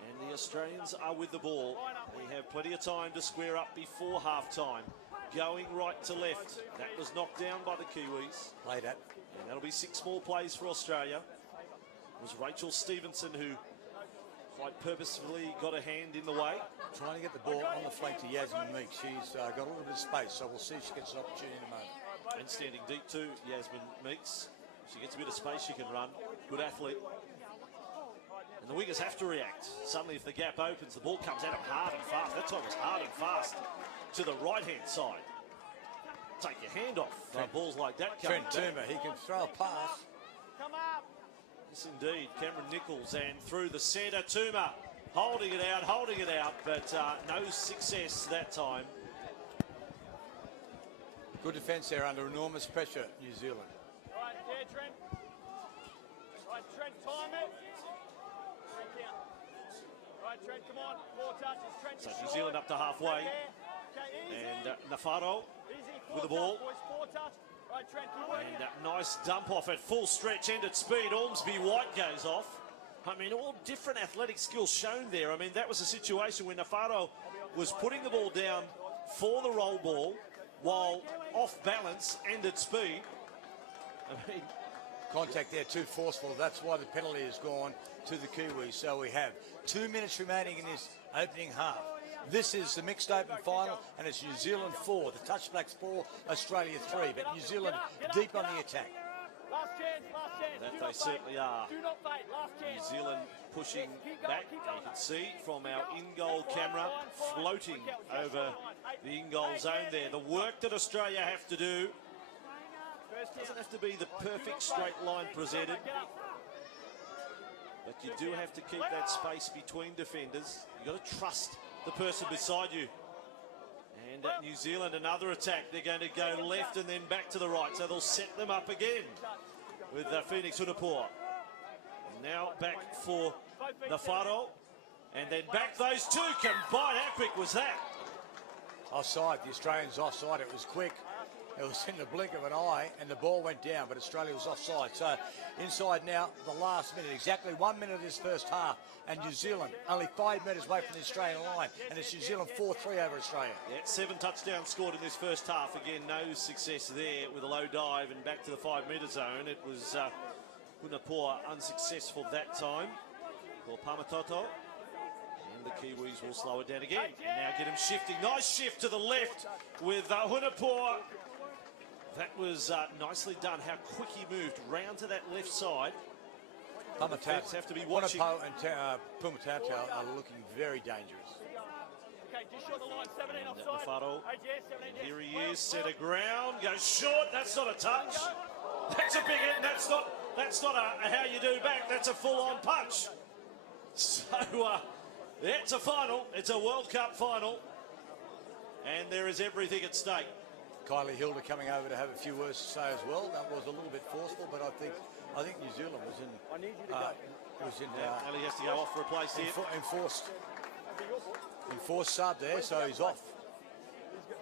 And the Australians are with the ball. We have plenty of time to square up before half-time. Going right to left. That was knocked down by the Kiwis. Played at. And that'll be 6 more plays for Australia. It was Rachel Stevenson who quite purposefully got a hand in the way. Trying to get the ball on the flank to Yasmin Meeks. She's got a little bit of space, so we'll see if she gets an opportunity in a moment. And standing deep too, Yasmin Meeks. She gets a bit of space, she can run. Good athlete. And the wingers have to react. Suddenly if the gap opens, the ball comes at them hard and fast. That time it was hard and fast to the right-hand side. Take your hand off. Balls like that coming Trent Toomer, he can throw a pass. Yes, indeed. Cameron Nichols and through the centre. Toomer holding it out, but no success that time. Good defence there under enormous pressure, New Zealand. Right, yeah, Trent. Right, Trent, time it. Trent down. Right, Trent, come on. 4 touches. Trent, So New Zealand up to halfway. And Nafaro with the ball. Right, Trent, keep working. And nice dump off at full stretch, end at speed. Ormsby White goes off. I mean, all different athletic skills shown there. I mean, that was a situation where Nafaro was putting the ball down for the roll ball while off balance, end at speed. I mean, Contact there too forceful. That's why the penalty has gone to the Kiwis. So we have 2 minutes remaining in this opening half. This is the mixed open final, and it's New Zealand 4, the Touch Blacks 4, Australia 3. But New Zealand deep on the attack. Last chance, last chance. that Do they not certainly fade. are. Do not fade. Last New chance. Zealand pushing Keep going, back. keep You going. can see from our in-goal camera floating over the in-goal zone there. The work that Australia have to do doesn't have to be the perfect straight line presented, but you do have to keep that space between defenders. You've got to trust the person beside you. And New Zealand, another attack. They're going to go left and then back to the right, so they'll set them up again with Phoenix Hunapua. Now back for Nafaro, and then back those two combined. How quick was that? Offside, the Australians offside. It was quick. It was in the blink of an eye, and the ball went down, but Australia was offside. So inside now, the last minute, exactly 1 minute of this first half, and New Zealand only 5 metres away from the Australian line, and it's New Zealand 4-3 over Australia. Yeah, 7 touchdowns scored in this first half. Again, no success there with a low dive and back to the 5 metre zone. It was Hunapua unsuccessful that time for Pamatoto. And the Kiwis will slow it down again. And now get him shifting. Nice shift to the left with Hunapua. That was nicely done. How quick he moved round to that left side. Defence have to be watching. Hunapua and Pumatau are looking very dangerous. Okay, just short the line. 17 And offside. Nafaro. Hey, yes, 17, yes. Here he Well, is, centre ground, goes short. That's not a touch. That's a big hit. That's not a how you do back. That's a full-on punch. So yeah, it's a final. It's a World Cup final, and there is everything at stake. Kylie Hilda coming over to have a few words to say as well. That was a little bit forceful, but I think New Zealand was in. I need you to go. Ali has to go off for a place here. Enforced sub there, so he's off.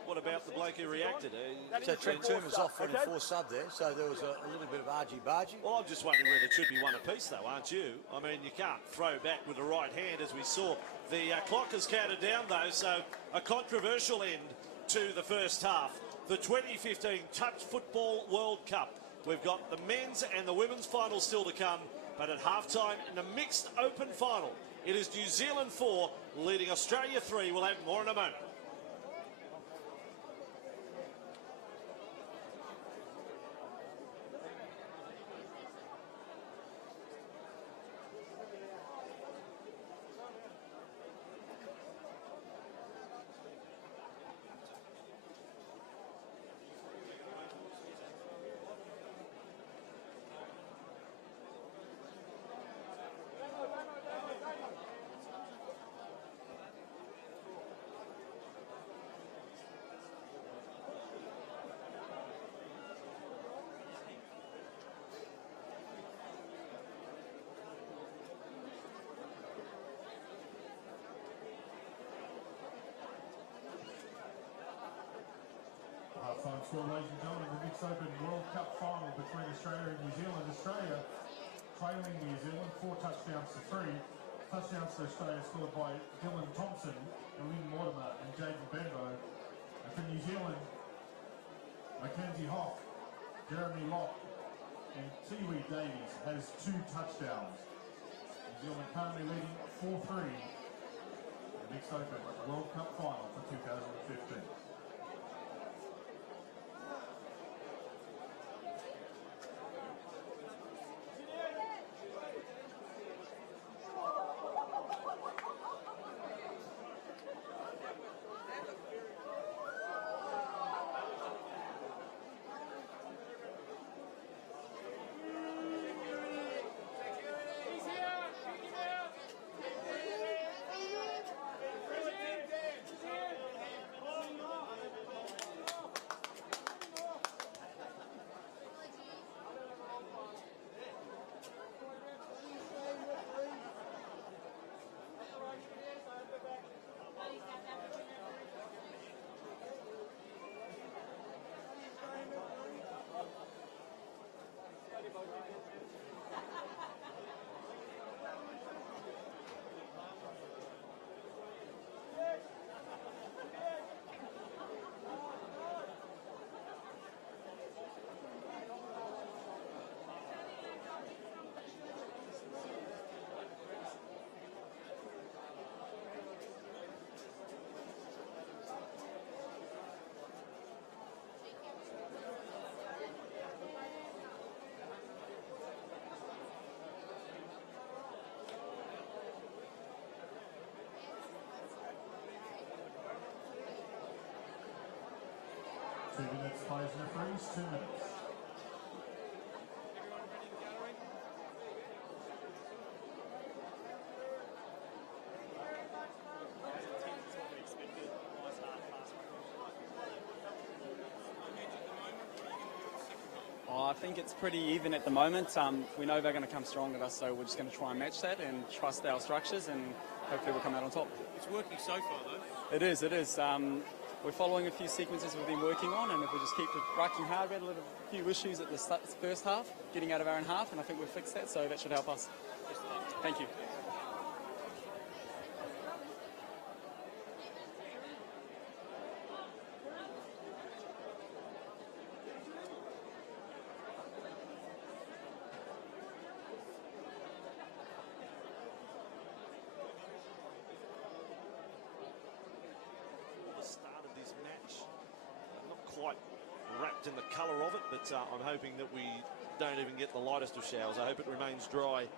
What about the bloke who reacted? So Trent Toomer's off for an enforced sub there, so there was a little bit of argy-bargy. Well, I'm just wondering whether it should be one apiece, though, aren't you? I mean, you can't throw back with the right hand, as we saw. The clock has counted down, though, so a controversial end to the first half. The 2015 Touch Football World Cup. We've got the men's and the women's final still to come, but at halftime in the mixed open final, it is New Zealand 4 leading Australia 3. We'll have more in a moment. score, ladies and gentlemen, the Mixed Open World Cup final between Australia and New Zealand. Australia trailing New Zealand 4 touchdowns to 3. Touchdowns for Australia scored by Dylan Thompson, Lynn Mortimer and Jaden Benbow. And for New Zealand, Mackenzie Hoff, Jeremy Locke and Tiwi Davies has 2 touchdowns. New Zealand currently leading 4-3 in the Mixed Open World Cup final for 2015. Two minutes, players and referees, 2 minutes. Oh, I think it's pretty even at the moment. We know they're going to come strong at us, so we're just going to try and match that and trust our structures, and hopefully we'll come out on top. It's working so far, though. It is. We're following a few sequences we've been working on, and if we just keep working hard, we had a few issues at the first half, getting out of our own half, and I think we've fixed that, so that should help us. Thank you. Quite wrapped in the colour of it, but I'm hoping that we don't even get the lightest of showers. I hope it remains dry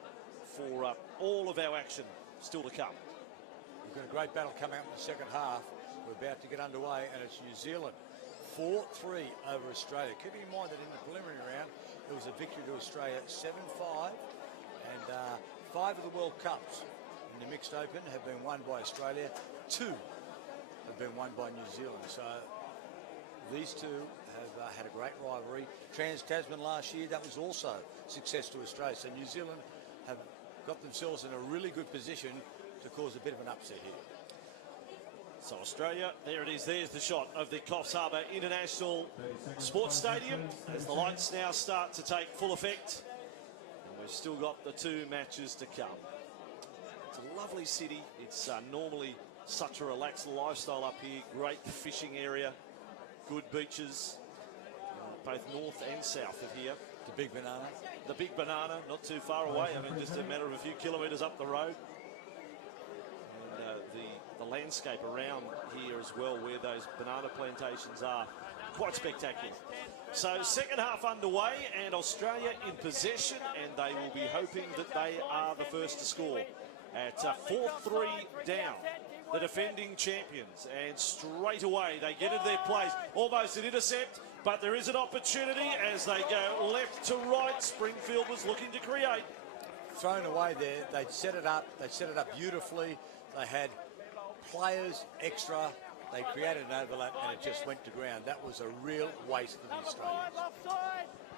for all of our action still to come. We've got a great battle coming up in the second half. We're about to get underway, and it's New Zealand 4-3 over Australia. Keeping in mind that in the preliminary round, there was a victory to Australia 7-5, and 5 of the World Cups in the Mixed Open have been won by Australia. 2 have been won by New Zealand. So these two have had a great rivalry. Trans-Tasman last year, that was also success to Australia. So New Zealand have got themselves in a really good position to cause a bit of an upset here. So Australia, there it is, there's the shot of the Coffs Harbour International Sports Stadium as the lights now start to take full effect. And we've still got the 2 matches to come. It's a lovely city. It's normally such a relaxed lifestyle up here. Great fishing area. Good beaches, both north and south of here. The Big Banana. The Big Banana, not too far away. I mean, just a matter of a few kilometres up the road. And the landscape around here as well, where those banana plantations are, quite spectacular. So second half underway, and Australia in possession, and they will be hoping that they are the first to score at 4-3 down. The defending champions, and straight away they get into their place, almost an intercept, but there is an opportunity as they go left to right. Springfield was looking to create. Thrown away there, they'd set it up beautifully. They had players extra, they created an overlap, and it just went to ground. That was a real waste for the Australians.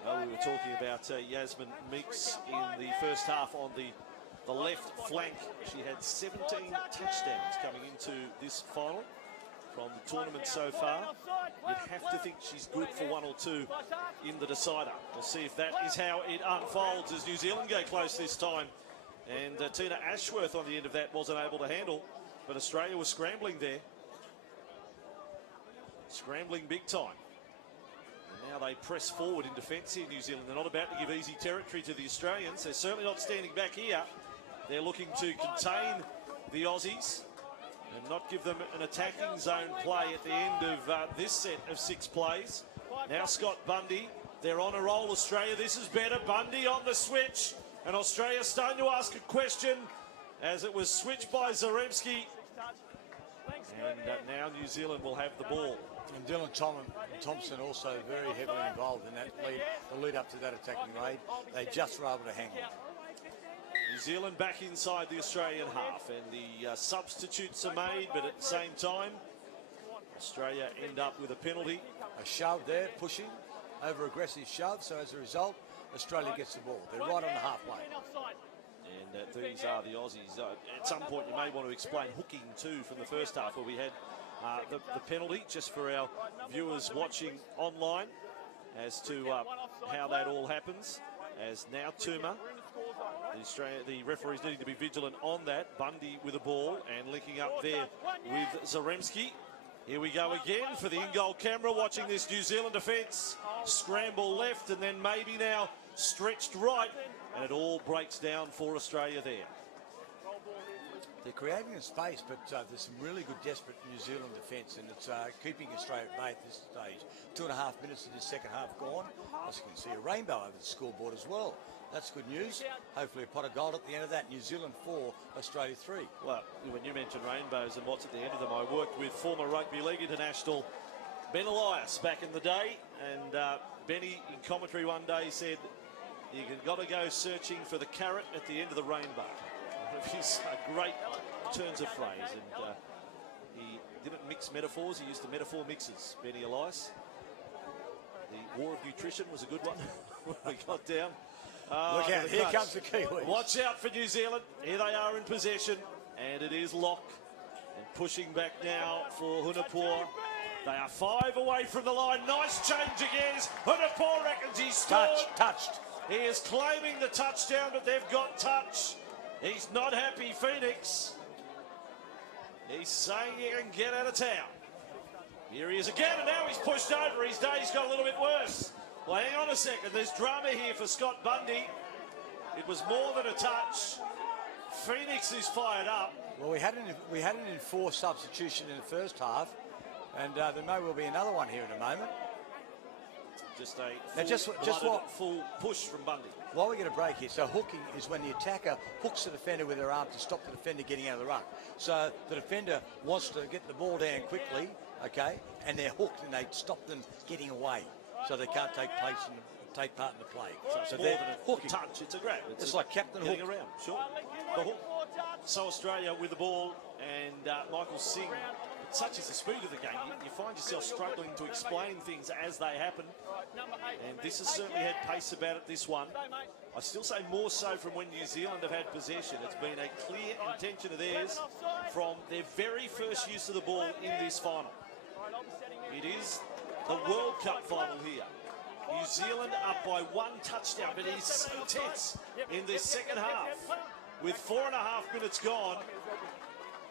Well, we were talking about Yasmin Meeks in the first half on the left flank. She had 17 touchdowns coming into this final. from the tournament so far. You'd have to think she's good for one or two in the decider. We'll see if that is how it unfolds as New Zealand go close this time. And Tina Ashworth on the end of that wasn't able to handle, but Australia was scrambling there. Scrambling big time. And now they press forward in defence here, New Zealand. They're not about to give easy territory to the Australians. They're certainly not standing back here. They're looking to contain the Aussies and not give them an attacking zone play at the end of this set of 6 plays. Now Scott Bundy. They're on a roll, Australia. This is better. Bundy on the switch. And Australia starting to ask a question as it was switched by Zaremski. And now New Zealand will have the ball. And Dylan Thompson also very heavily involved in that lead, the lead up to that attacking raid. They just were able to hang on. New Zealand back inside the Australian half, and the substitutes are made, but at the same time, Australia end up with a penalty. A shove there, pushing, over aggressive shove, so as a result, Australia gets the ball. They're right on the halfway. And these are the Aussies. At some point you may want to explain hooking too from the first half, where we had the penalty, just for our viewers watching online, as to how that all happens. As now Tuma, the referees needing to be vigilant on that. Bundy with the ball and linking up there with Zaremski. Here we go again for the in-goal camera, watching this New Zealand defence. Scramble left and then maybe now stretched right, and it all breaks down for Australia there. They're creating a space, but there's some really good desperate New Zealand defence, and it's keeping Australia at bay at this stage. 2.5 minutes of this second half gone. As you can see, a rainbow over the scoreboard as well. That's good news. Hopefully a pot of gold at the end of that. New Zealand 4, Australia 3. Well, when you mentioned rainbows and what's at the end of them, I worked with former Rugby League international Ben Elias back in the day, and Benny in commentary one day said, you've got to go searching for the carrot at the end of the rainbow. His great turns of phrase, and he didn't mix metaphors, he used the metaphor mixes, Benny Elias. The War of Nutrition was a good one. We got down. Look out, here comes the Kiwis. Watch out for New Zealand. Here they are in possession, and it is Lock. And pushing back now for Hunapur. They are 5 away from the line. Nice change again. Hunapur reckons he's scored. Touched. He is claiming the touchdown, but they've got touch. He's not happy, Phoenix. He's saying he can get out of town. Here he is again, and now he's pushed over. His day's got a little bit worse. Well, hang on a second. There's drama here for Scott Bundy. It was more than a touch. Phoenix is fired up. Well, we had an enforced substitution in the first half, and there may well be another one here in a moment. Just a full push from Bundy. While we get a break here, so hooking is when the attacker hooks the defender with their arm to stop the defender getting out of the ruck. So the defender wants to get the ball down quickly, okay, and they're hooked and they stop them getting away, so they can't take part in the play. So it's more than a hooking touch, it's a grab. It's like Captain Hook. Getting around, sure. The hook. So Australia with the ball, and Michael Singh. Such is the speed of the game, you find yourself struggling to explain things as they happen. And this has certainly had pace about it, this one. I still say more so from when New Zealand have had possession. It's been a clear intention of theirs from their very first use of the ball in this final. It is the World Cup final here. New Zealand up by 1 touchdown, but it is so tense in this second half. With 4.5 minutes gone,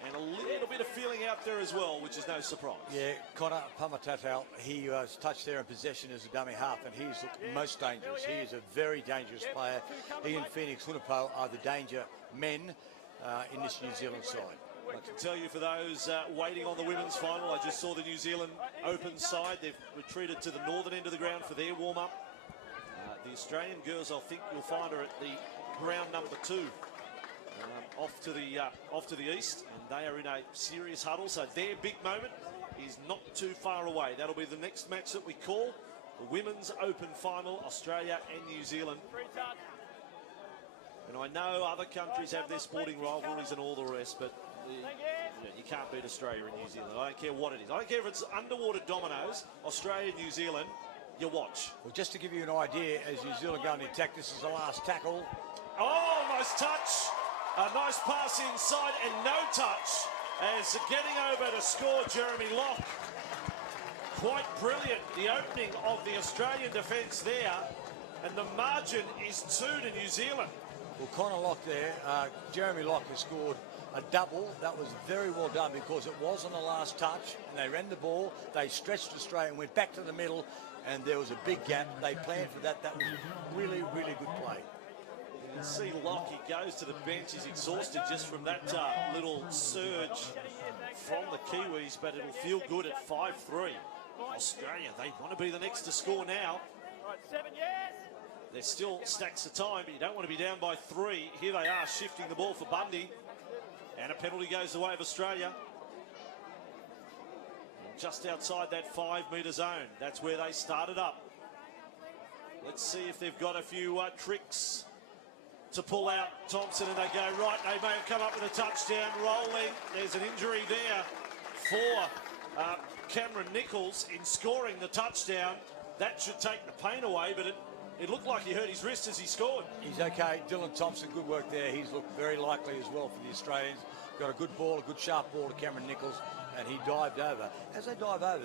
and a little bit of feeling out there as well, which is no surprise. Yeah, Connor Pamatatau, he was touched there in possession as a dummy half, and he's the most dangerous. He is a very dangerous player. He and Phoenix Hunapau are the danger men in this New Zealand side. I can tell you, for those waiting on the women's final, I just saw the New Zealand Open side. They've retreated to the northern end of the ground for their warm-up. The Australian girls, I think you'll find, are at the ground number 2. Off to the east, and they are in a serious huddle, so their big moment is not too far away. That'll be the next match that we call the Women's Open Final, Australia and New Zealand. And I know other countries have their sporting rivalries and all the rest, but you can't beat Australia and New Zealand. I don't care what it is. I don't care if it's underwater dominoes, Australia, New Zealand, you watch. Well, just to give you an idea, as New Zealand go on the attack, this is the last tackle. Oh, nice touch. A nice pass inside and no touch as getting over to score Jeremy Locke. Quite brilliant, the opening of the Australian defence there, and the margin is 2 to New Zealand. Well, Connor Locke there, Jeremy Locke has scored a double. That was very well done because it was on the last touch, and they ran the ball, they stretched Australia and went back to the middle, and there was a big gap. They planned for that. That was really, really good play. You can see Locke, he goes to the bench, he's exhausted just from that little surge from the Kiwis, but it'll feel good at 5-3. Australia, they want to be the next to score now. Right, 7, yes. There's still stacks of time, but you don't want to be down by 3. Here they are shifting the ball for Bundy. And a penalty goes the way of Australia. And just outside that 5-metre zone. That's where they started up. Let's see if they've got a few tricks to pull out Thompson, and they go right. They may have come up with a touchdown rolling. There's an injury there for Cameron Nichols in scoring the touchdown. That should take the pain away, but it looked like he hurt his wrist as he scored. He's okay. Dylan Thompson, good work there. He's looked very likely as well for the Australians. Got a good ball, a good sharp ball to Cameron Nichols, and he dived over. As they dive over,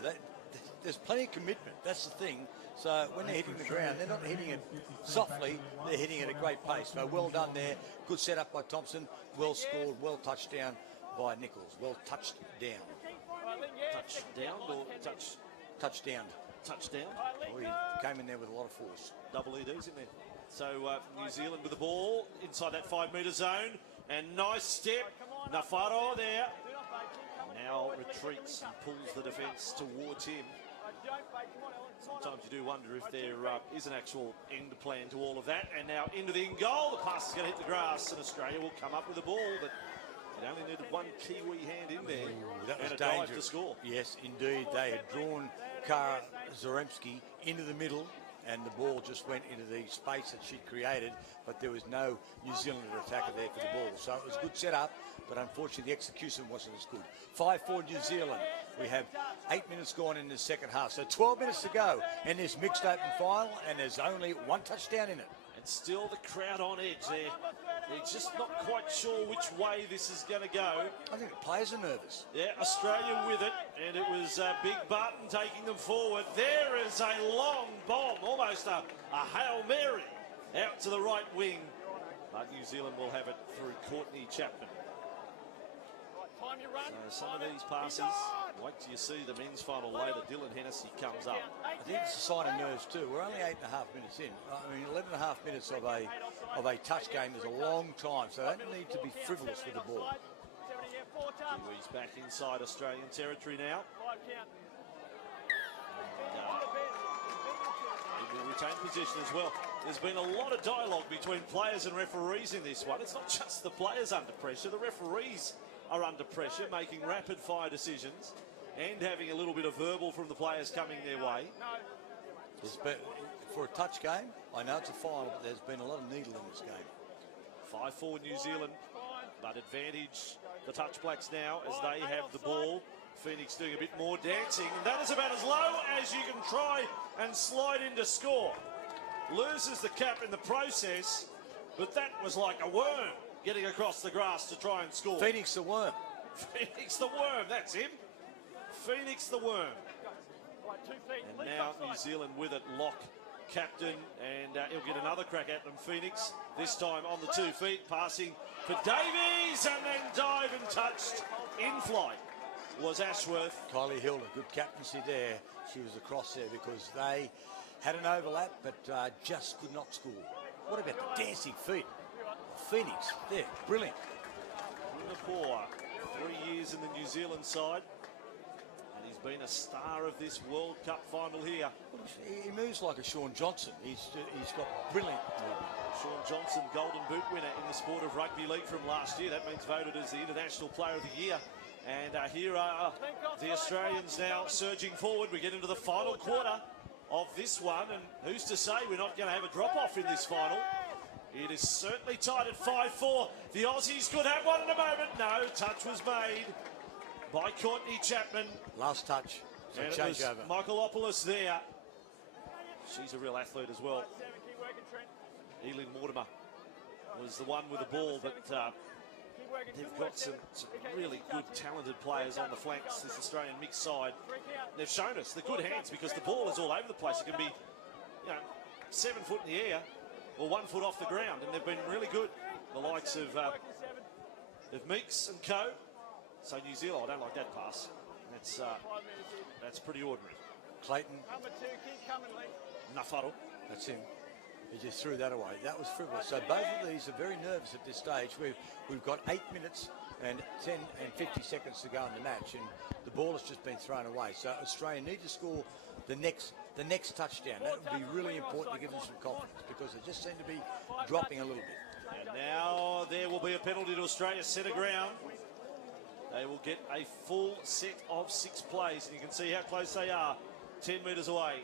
there's plenty of commitment. That's the thing. So when they're hitting the ground, they're not hitting it softly. They're hitting it at a great pace. So well done there. Good setup by Thompson. Well scored. Well touched down by Nichols. Well touched down. Touchdown or Touchdown. touchdown? Oh, he came in there with a lot of force. Double EDs in there. So New Zealand with the ball inside that 5-metre zone. And nice step. Nafaro there. Now retreats and pulls the defence towards him. Sometimes you do wonder if there is an actual end plan to all of that. And now into the in goal. The pass is going to hit the grass, and Australia will come up with the ball. But it only needed one Kiwi hand in there. Ooh, that was and a dive dangerous. to score. Yes, indeed. They had drawn Kara Zaremski into the middle, and the ball just went into the space that she'd created, but there was no New Zealander attacker there for the ball. So it was a good setup, but unfortunately the execution wasn't as good. 5-4 New Zealand. We have 8 minutes gone in the second half, so 12 minutes to go in this mixed open final, and there's only one touchdown in it. And still the crowd on edge there. They're just not quite sure which way this is going to go. I think the players are nervous. Yeah, Australia with it, and it was Big Barton taking them forward. There is a long bomb, almost a Hail Mary, out to the right wing. But New Zealand will have it through Courtney Chapman. Time you run. So some of these passes, wait till you see the men's final later. Dylan Hennessy comes up. I think it's a sign of nerves too. We're only 8.5 minutes in. I mean, 11.5 minutes of a touch game is a long time, so they don't need to be frivolous with the ball. Kiwis back inside Australian territory now. They will retain position as well. There's been a lot of dialogue between players and referees in this one. It's not just the players under pressure, the referees are under pressure, making rapid-fire decisions and having a little bit of verbal from the players coming their way. For a touch game, I know it's a final, but there's been a lot of needle in this game. 5-4 New Zealand, but advantage the Touch Blacks now as they have the ball. Phoenix doing a bit more dancing, and that is about as low as you can try and slide in to score. Loses the cap in the process, but that was like a worm getting across the grass to try and score. Phoenix the worm. Phoenix the worm, that's him. Phoenix the worm. And now New Zealand with it, Locke, captain, and he'll get another crack at them. Phoenix, this time on the 2 feet, passing for Davies, and then dive and touched in flight was Ashworth. Kylie Hilda, good captaincy there. She was across there because they had an overlap, but just could not score. What about the dancing feet? Phoenix, there, brilliant. Singapore, 3 years in the New Zealand side, and he's been a star of this World Cup final here. He moves like a Sean Johnson. He's got brilliant movement. Sean Johnson, Golden Boot winner in the sport of rugby league from last year. That means voted as the International Player of the Year. And here are the Australians now surging forward. We get into the final quarter of this one, and who's to say we're not going to have a drop-off in this final? It is certainly tied at 5-4. The Aussies could have one in a moment. No, touch was made by Courtney Chapman. Last touch. So And change it was over. Michaelopoulos there. She's a real athlete as well. Eileen Mortimer was the one with the ball, but working. They've Good work, got some Steven. Okay, really easy good, touches. talented players on the flanks, this Australian mixed side. They've shown us the good hands because the ball is all over the place. It can be, 7 foot in the air or 1 foot off the ground, and they've been really good. The likes of Meeks and co. So New Zealand, I don't like that pass. That's pretty ordinary. Clayton, Number 2, keep coming, Lee. Nafaru. that's him. He just threw that away. That was frivolous. So both of these are very nervous at this stage. We've got 8 minutes and 10 and 50 seconds to go in the match, and the ball has just been thrown away. So Australia need to score the next touchdown. That would be really important to give them some confidence because they just seem to be dropping a little bit. And now there will be a penalty to Australia centre ground. They will get a full set of 6 plays, and you can see how close they are, 10 metres away.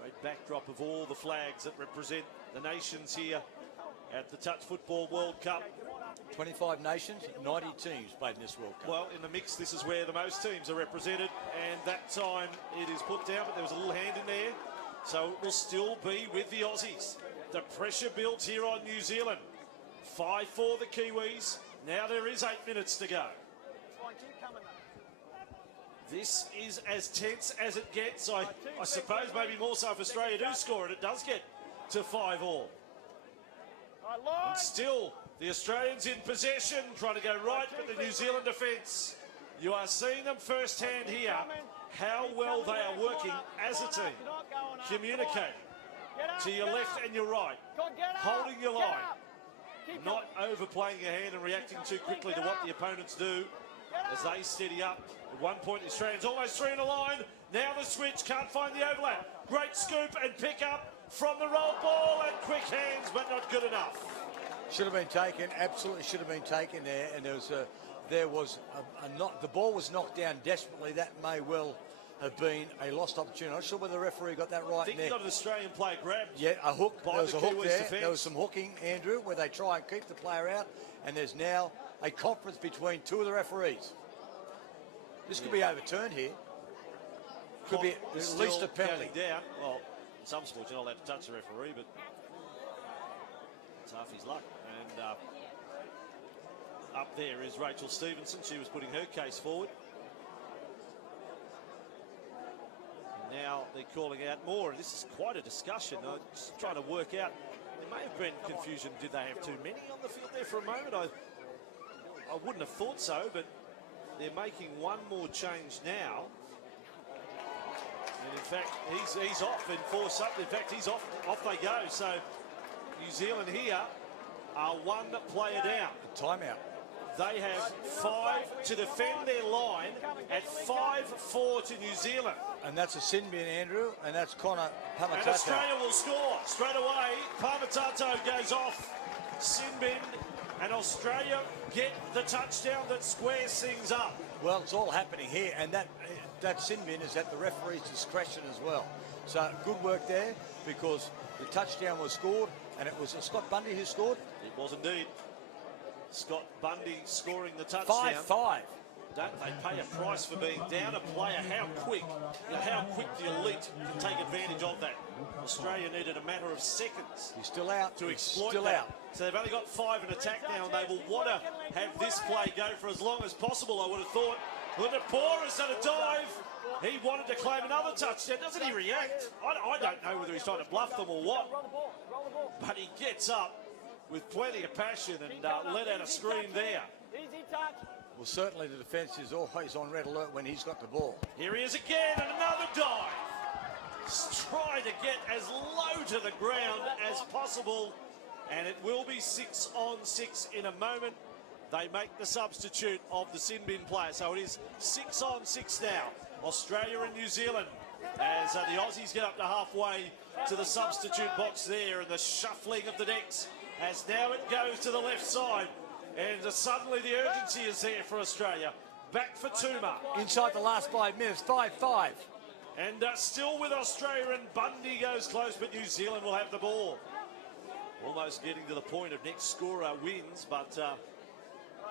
Great backdrop of all the flags that represent the nations here at the Touch Football World Cup. 25 nations, 90 teams played in this World Cup. Well, in the mix, this is where the most teams are represented, and that time it is put down, but there was a little hand in there, so it will still be with the Aussies. The pressure builds here on New Zealand. 5-4 the Kiwis. Now there is 8 minutes to go. Keep coming, This is as tense as it gets. I suppose maybe more so if Australia do score it. It does get to 5-all. And still, the Australians in possession, trying to go right with the New Zealand defence. You are seeing them firsthand here, how well they are working as a team, communicating to your left and your right, holding your line, not overplaying your hand and reacting too quickly to what the opponents do as they steady up. At one point, the Australians almost 3 in a line. Now the switch, can't find the overlap. Great scoop and pick up from the roll ball, and quick hands, but not good enough. Should have been taken, absolutely should have been taken there, and there was the ball was knocked down desperately. That may well have been a lost opportunity. I'm not sure whether the referee got that right. I think he got an Australian player grabbed. Yeah, a hook. By There was the a hook Kiwis there. defence. There was some hooking, Andrew, where they try and keep the player out, and there's now a conference between 2 of the referees. This could be overturned here. Could be at least a penalty. Down. Well, in some sports you're not allowed to touch the referee, but it's half his luck. And up there is Rachel Stevenson. She was putting her case forward. And now they're calling out more, and this is quite a discussion. I'm just trying to work out. There may have been confusion. Did they have too many on the field there for a moment? I wouldn't have thought so, but they're making one more change now. And in fact, he's off and force up. In fact, he's off they go. So New Zealand here are 1 player down. Timeout. They have 5 to defend their line at 5-4 to New Zealand. And that's a sin bin, Andrew, and that's Connor And Pamatato. Australia will score straight away. Parmatato goes off. Sin bin, and Australia get the touchdown that squares things up. Well, it's all happening here, and that sin bin is at the referee's discretion as well. So good work there, because the touchdown was scored, and it was Scott Bundy who scored. It was indeed. Scott Bundy scoring the touchdown. 5-5. Don't they pay a price for being down a player? How quick the elite can take advantage of that. Australia needed a matter of seconds. He's still out. To He's exploit still that. out. So they've only got 5 in attack now, and they will want to have this play go for as long as possible, I would have thought. Lunapore has done a dive. He wanted to claim another touchdown. Doesn't he react? I don't know whether he's trying to bluff them or what. But he gets up with plenty of passion and let out a scream there. Easy touch. Well, certainly the defence is always on red alert when he's got the ball. Here he is again, and another dive. Try to get as low to the ground as possible, and it will be 6 on 6 in a moment. They make the substitute of the sin bin player, so it is 6 on 6 now. Australia and New Zealand, as the Aussies get up to halfway to the substitute box there, and the shuffling of the decks, as now it goes to the left side. And suddenly the urgency is there for Australia. Back for Tuma. Inside the last 5 minutes, 5-5. And still with Australia, and Bundy goes close, but New Zealand will have the ball. Almost getting to the point of next scorer wins, but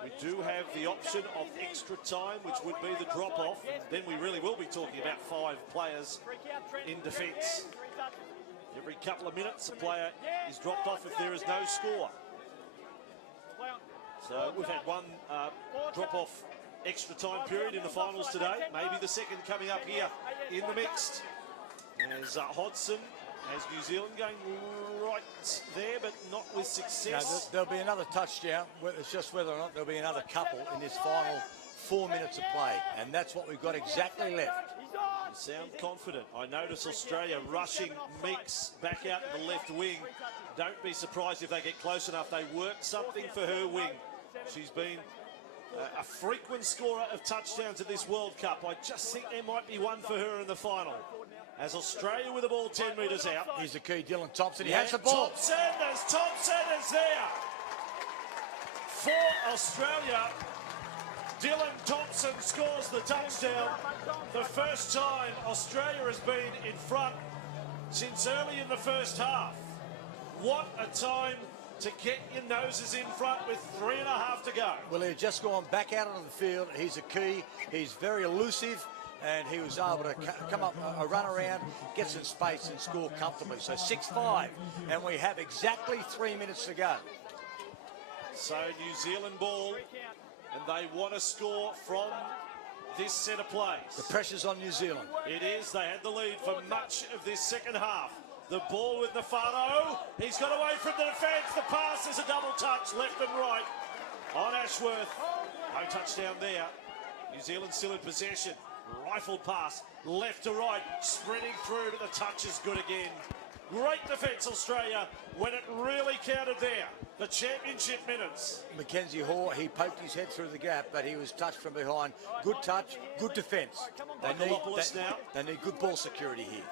we do have the option of extra time, which would be the drop-off. Then we really will be talking about 5 players in defence. Every couple of minutes, a player is dropped off if there is no score. So we've had one drop-off extra time period in the finals today. Maybe the second coming up here in the mixed. As Hodgson has New Zealand going right there, but not with Now, success. there'll be another touchdown. It's just whether or not there'll be another couple in this final 4 minutes of play. And that's what we've got exactly left. You sound confident. I notice Australia rushing Meeks back out to the left wing. Don't be surprised if they get close enough. They work something for her wing. She's been a frequent scorer of touchdowns at this World Cup. I just think there might be one for her in the final. As Australia with the ball 10 metres out. Here's the key, Dylan Thompson. He has the ball. Thompson is there. For Australia, Dylan Thompson scores the touchdown. The first time Australia has been in front since early in the first half. What a time to get your noses in front with 3.5 to go. Well, he's just gone back out onto the field. He's a key. He's very elusive, and he was able to come up a run around, get some space, and score comfortably. So 6-5, and we have exactly 3 minutes to go. So New Zealand ball, and they want to score from this set of plays. The pressure's on New Zealand. It is. They had the lead for much of this second half. The ball with Nafano. He's got away from the defence. The pass is a double touch, left and right on Ashworth. No touchdown there. New Zealand still in possession. Rifle pass, left to right, spreading through, but the touch is good again. Great defence, Australia, when it really counted there. The championship minutes. Mackenzie Hoare, he poked his head through the gap, but he was touched from behind. Good touch, good defence. They need good ball security here.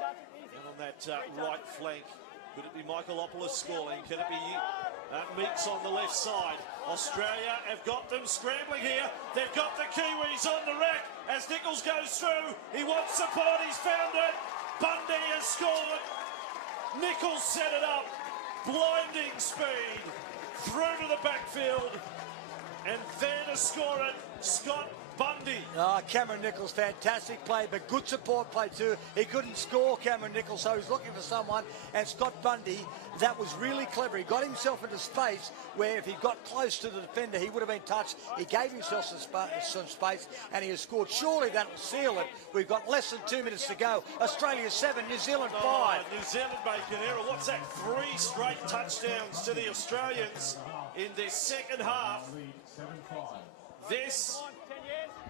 And on that right flank, could it be Michaelopoulos scoring? Can it be Meeks on the left side? Australia have got them scrambling here. They've got the Kiwis on the rack as Nichols goes through. He wants support, he's found it. Bundy has scored. Nichols set it up. Blinding speed through to the backfield. And there to score it, Scott Bundy. Cameron Nichols, fantastic play, but good support play too. He couldn't score, Cameron Nichols, so he's looking for someone. And Scott Bundy, that was really clever. He got himself into space where if he got close to the defender, he would have been touched. He gave himself some space, and he has scored. Surely that will seal it. We've got less than 2 minutes to go. Australia 7, New Zealand 5. New Zealand make an error. What's that? 3 straight touchdowns to the Australians in this second half. This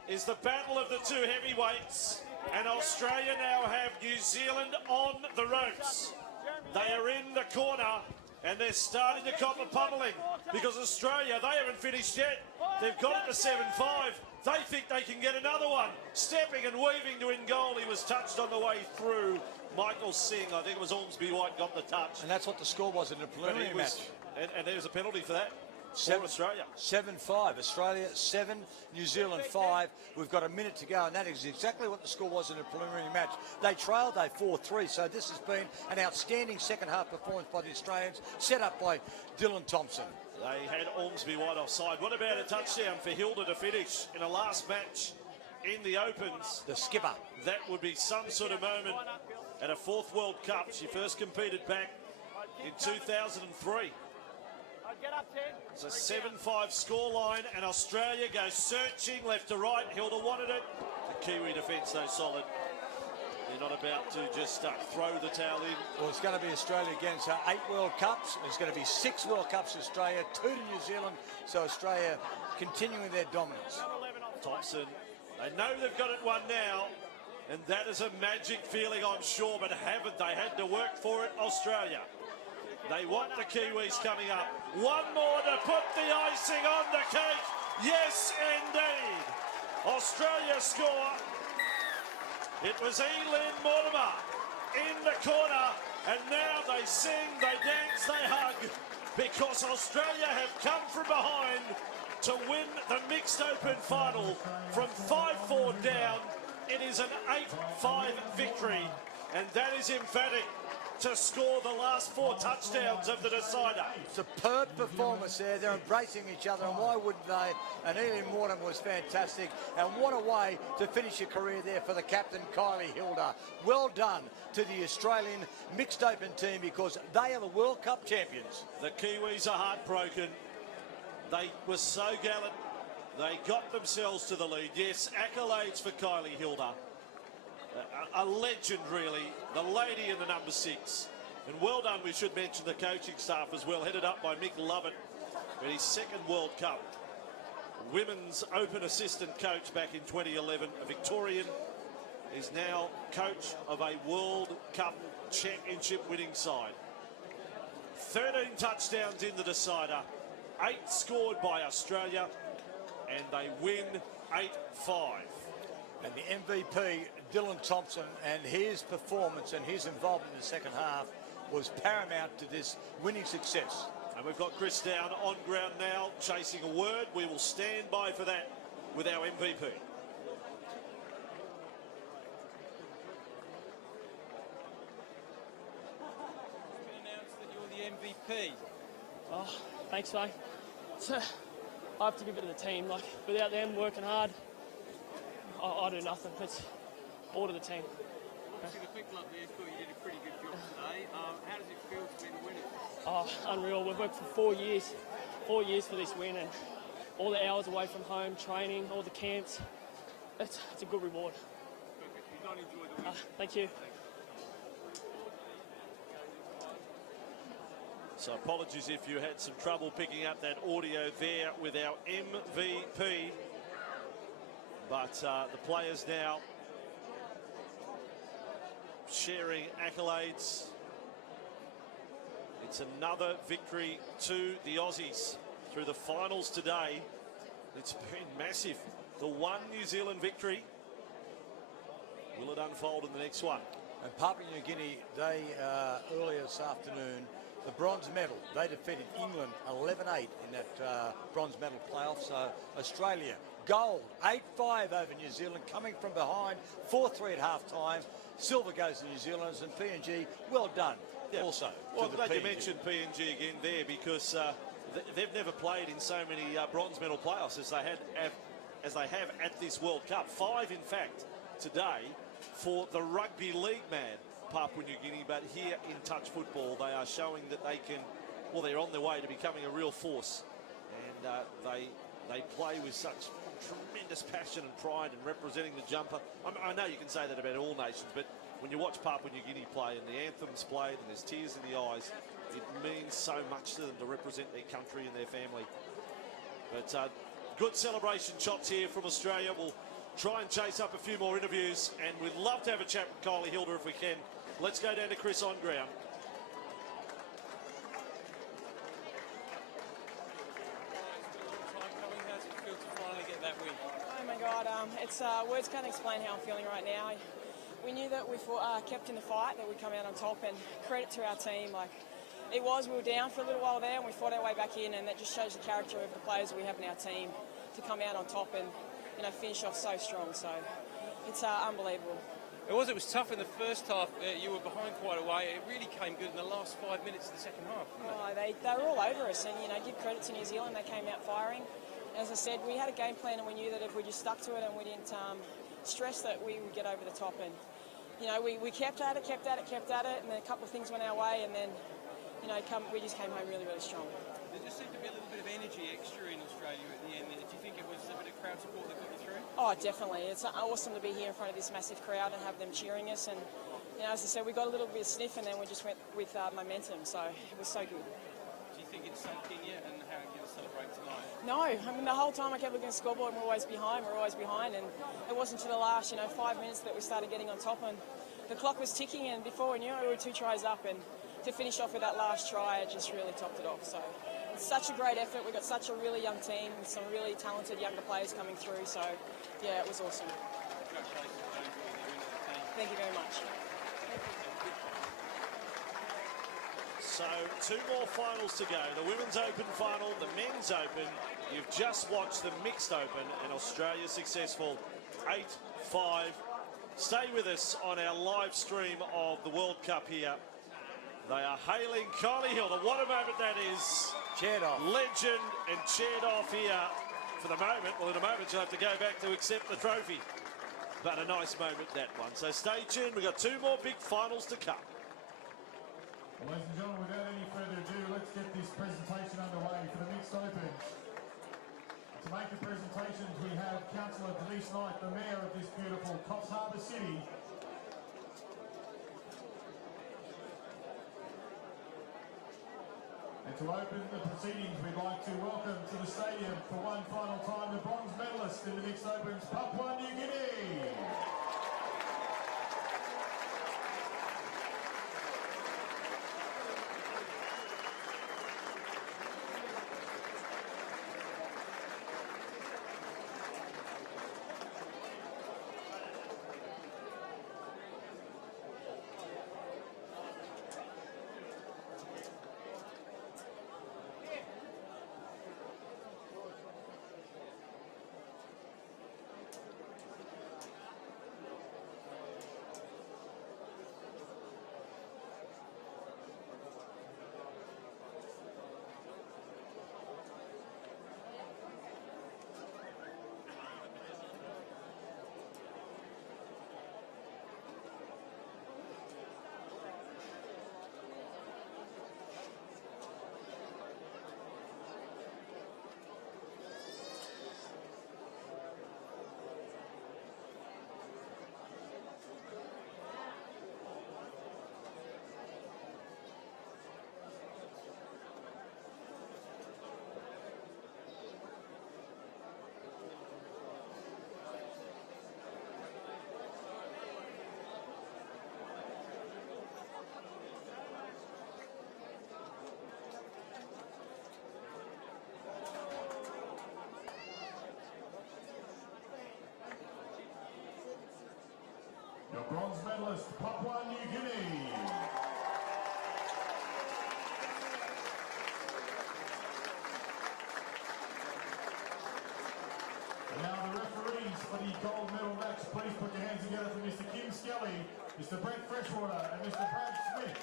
is the battle of the two heavyweights, and Australia now have New Zealand on the ropes. They are in the corner, and they're starting to cop a pummeling because Australia, they haven't finished yet. They've got it to 7-5. They think they can get another one. Stepping and weaving to in goal. He was touched on the way through. Michael Singh, I think it was Ormsby White, got the touch. And that's what the score was in the preliminary match. And there's a penalty for that. 7 Australia. 7-5. Australia 7, New Zealand 5. We've got a minute to go, and that is exactly what the score was in the preliminary match. They trailed, they 4-3, so this has been an outstanding second half performance by the Australians, set up by Dylan Thompson. They had Ormsby White offside. What about a touchdown for Hilda to finish in a last match in the Opens? The skipper. That would be some sort of moment at a 4th World Cup. She first competed back in 2003. It's a 7-5 scoreline, and Australia goes searching left to right. Hilda wanted it. The Kiwi defence, though, solid. They're not about to just throw the towel in. Well, it's going to be Australia again. So 8 World Cups. There's going to be 6 World Cups for Australia, 2 to New Zealand. So Australia continuing their dominance. Thompson, they know they've got it won now, and that is a magic feeling, I'm sure, but haven't they had to work for it, Australia? They want the Kiwis coming up. One more to put the icing on the cake. Yes, indeed. Australia score. It was Eileen Mortimer in the corner, and now they sing, they dance, they hug, because Australia have come from behind to win the Mixed Open final from 5-4 down. It is an 8-5 victory, and that is emphatic. To score the last 4 touchdowns of the decider. Superb performance there. They're embracing each other, and why wouldn't they? And Eileen Mortimer was fantastic. And what a way to finish your career there for the captain, Kylie Hilda. Well done to the Australian Mixed Open team, because they are the World Cup champions. The Kiwis are heartbroken. They were so gallant. They got themselves to the lead. Yes, accolades for Kylie Hilda. A legend, really. The lady in the number 6. And well done, we should mention the coaching staff as well, headed up by Mick Lovett in his second World Cup. Women's Open assistant coach back in 2011. A Victorian is now coach of a World Cup championship winning side. 13 touchdowns in the decider. 8 scored by Australia. And they win 8-5. And the MVP, Dylan Thompson, and his performance and his involvement in the second half was paramount to this winning success. And we've got Chris Down on ground now, chasing a word. We will stand by for that with our MVP. It's been announced that you're the MVP. Oh, thanks, mate. I have to give it to the team. Like, without them working hard, I do nothing. It's all to the team. Obviously, the people up there thought you did a pretty good job today. How does it feel to be the winner? Oh, unreal. We've worked for 4 years. 4 years for this win, and all the hours away from home, training, all the camps. It's a good reward. Perfect. You don't enjoy the win. Thank you. So apologies if you had some trouble picking up that audio there with our MVP. But the players now sharing accolades. It's another victory to the Aussies through the finals today. It's been massive. The one New Zealand victory. Will it unfold in the next one? And Papua New Guinea, they earlier this afternoon, the bronze medal, they defeated England 11-8 in that bronze medal playoff. So Australia, gold, 8-5 over New Zealand, coming from behind, 4-3 at half-time. Silver goes to New Zealanders, and PNG, well done. Yeah. Also, well, to glad the you PNG. mentioned PNG again there, because they've never played in so many bronze medal playoffs as they have at this World Cup. 5, in fact, today for the rugby league man Papua New Guinea. But here in touch football, they are showing that they can. Well, they're on their way to becoming a real force, and they play with such tremendous passion and pride in representing the jumper. I know you can say that about all nations, but when you watch Papua New Guinea play and the anthem's played and there's tears in the eyes, it means so much to them to represent their country and their family. But good celebration shots here from Australia. We'll try and chase up a few more interviews, and we'd love to have a chat with Kylie Hilda if we can. Let's go down to Chris on ground. How's it feel to finally get that win? Oh my God, it's words can't explain how I'm feeling right now. We knew that we kept in the fight, that we'd come out on top, and credit to our team. Like we were down for a little while there, and we fought our way back in, and that just shows the character of the players that we have in our team to come out on top and finish off so strong. So it's unbelievable. It was tough in the first half. You were behind quite a way. It really came good in the last 5 minutes of the second half. Oh, they were all over us, and give credit to New Zealand. They came out firing. As I said, we had a game plan, and we knew that if we just stuck to it and we didn't stress that we would get over the top. And we kept at it, and then a couple of things went our way, and then we just came home really, really strong. There just seemed to be a little bit of energy extra in Australia at the end. Do you think it was a bit of crowd support that got you through? Oh, definitely. It's awesome to be here in front of this massive crowd and have them cheering us. And as I said, we got a little bit of sniff, and then we just went with momentum. So it was so good. Do you think it's sunk in yet, and how are you going to celebrate tonight? No, the whole time I kept looking at the scoreboard, and we're always behind. And it wasn't until the last 5 minutes that we started getting on top, and the clock was ticking. And before we knew it, we were 2 tries up, and to finish off with that last try, it just really topped it off. So it's such a great effort. We've got such a really young team with some really talented younger players coming through. So yeah, it was awesome. Thank you very much. So 2 more finals to go. The Women's Open final, the Men's Open. You've just watched the Mixed Open, and Australia successful 8-5. Stay with us on our live stream of the World Cup here. They are hailing Kylie Hilda. What a moment that is. Cheered off. Legend and cheered off here for the moment. Well, in a moment you'll have to go back to accept the trophy. But a nice moment, that one. So stay tuned. We've got 2 more big finals to come. Ladies and gentlemen, without any further ado, let's get this presentation underway for the Mixed Open. make the presentations, we have Councillor Denise Knight, the Mayor of this beautiful Coffs Harbour City. And to open the proceedings, we'd like to welcome to the stadium for one final time the bronze medalist in the Mixed Opens, Papua New Guinea. Your bronze medalist, Papua New Guinea. And now the referees for the gold medal match, please put your hands together for Mr. Kim Skelly, Mr. Brett Freshwater and Mr. Brad Smith.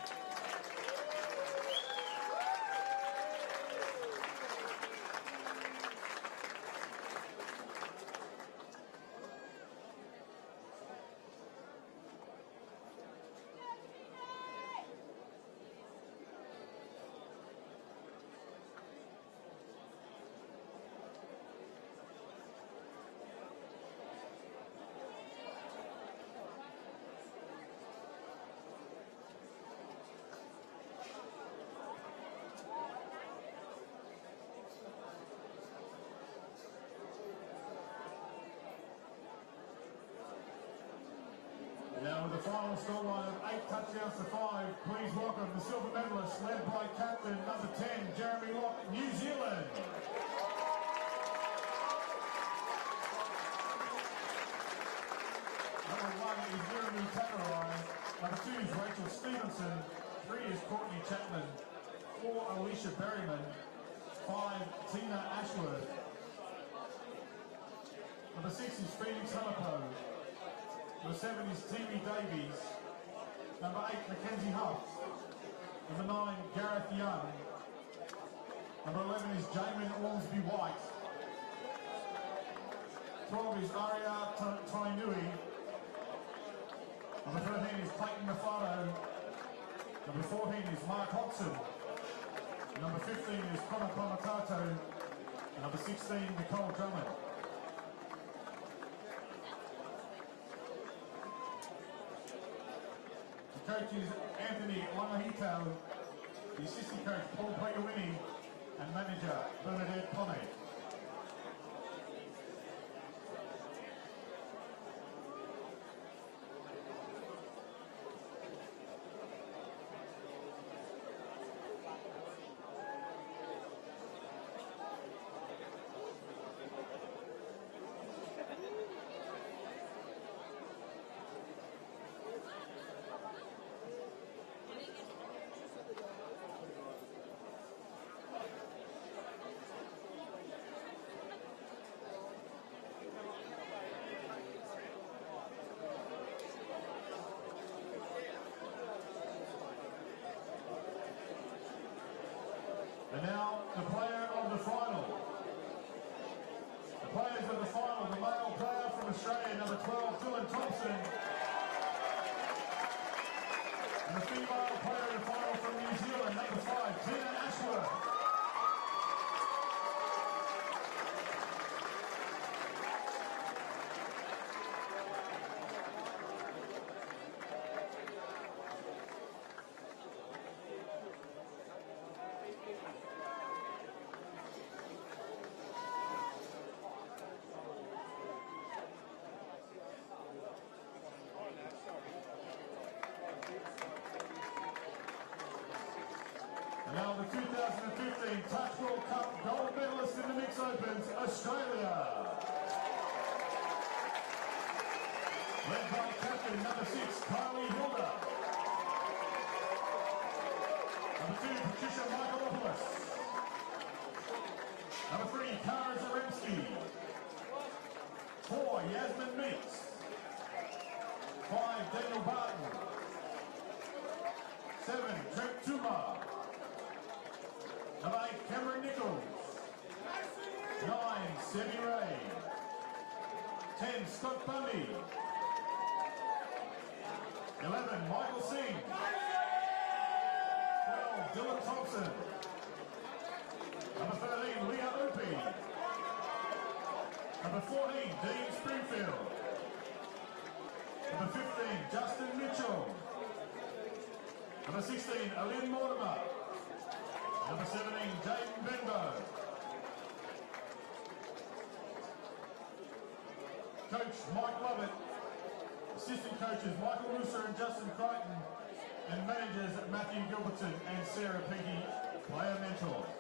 Now with the final scoreline of 8 touchdowns to 5, please welcome the silver medalist led by captain number 10, Jeremy Locke, New Zealand. Number 1 is Jeremy Tatarai, number 2 is Rachel Stevenson, 3 is Courtney Chapman, 4 Alicia Berryman, 5 Tina Ashworth, number 6 is Phoenix Hanapo, number 7 is Timmy Davies. Number 8, Mackenzie Huff. Number 9, Gareth Young. Number 11 is Jamin Ormsby White. 12 is Aria Tainui. Number 13 is Clayton Mafado. Number 14 is Mark Hodson. Number 15 is Connor Pomatato. And number 16, Nicole Drummond. Coach is Anthony Wangahito, the assistant coach Paul Pagawini, and manager Bernadette Pone. And now, the player of the final. The players of the final, the male player from Australia, number 12, Dylan Thompson. And the female player of the final from New Zealand, number 5, Tina Ashworth. led by captain number 6, Kylie Hilda. Number 2, Patricia Michaelopoulos. Number 3, Kara Zaremski. 4, Yasmin Meeks. 5, Daniel Barton. 7, Trent Tumar. Number 8, Cameron Nichols. 9, Semi Ray. 10, Scott Bundy. 11, Michael Singh. 12, Dylan Thompson. Number 13, Leah Opie. Number 14, Dean Springfield. Number 15, Justin Mitchell. Number 16, Alin Mortimer. Number 17, Jaden Benbow. Coach Mike Lovett. Assistant coaches Michael Musa and Justin Crichton. And managers Matthew Gilbertson and Sarah Peaty, player mentors.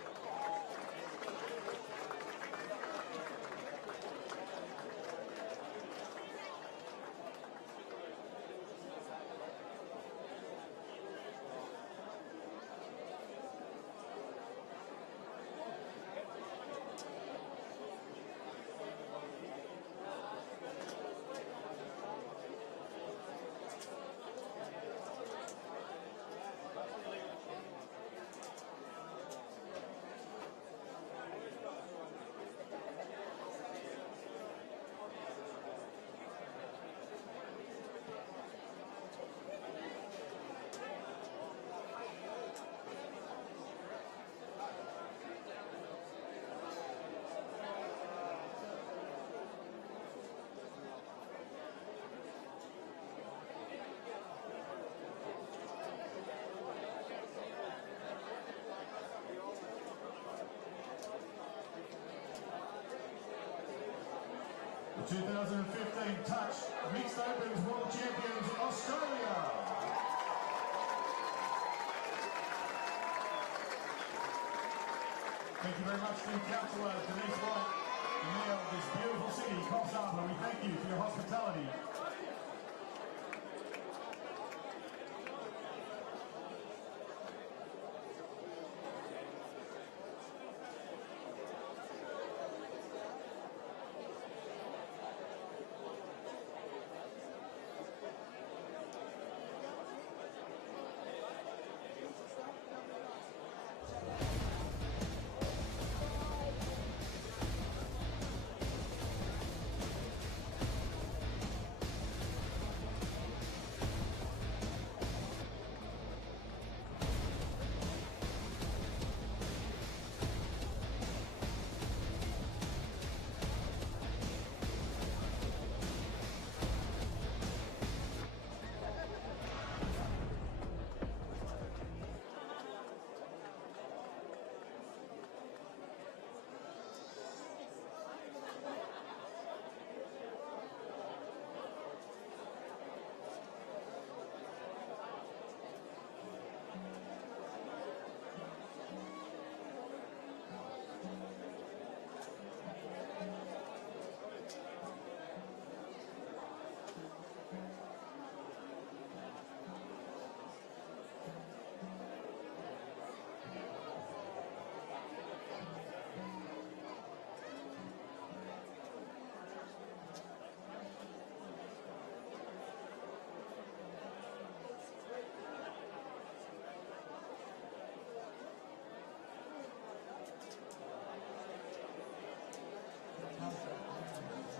The 2015 Touch Mixed Opens World Champions, Australia. Thank you very much to Councillor Denise White, the Mayor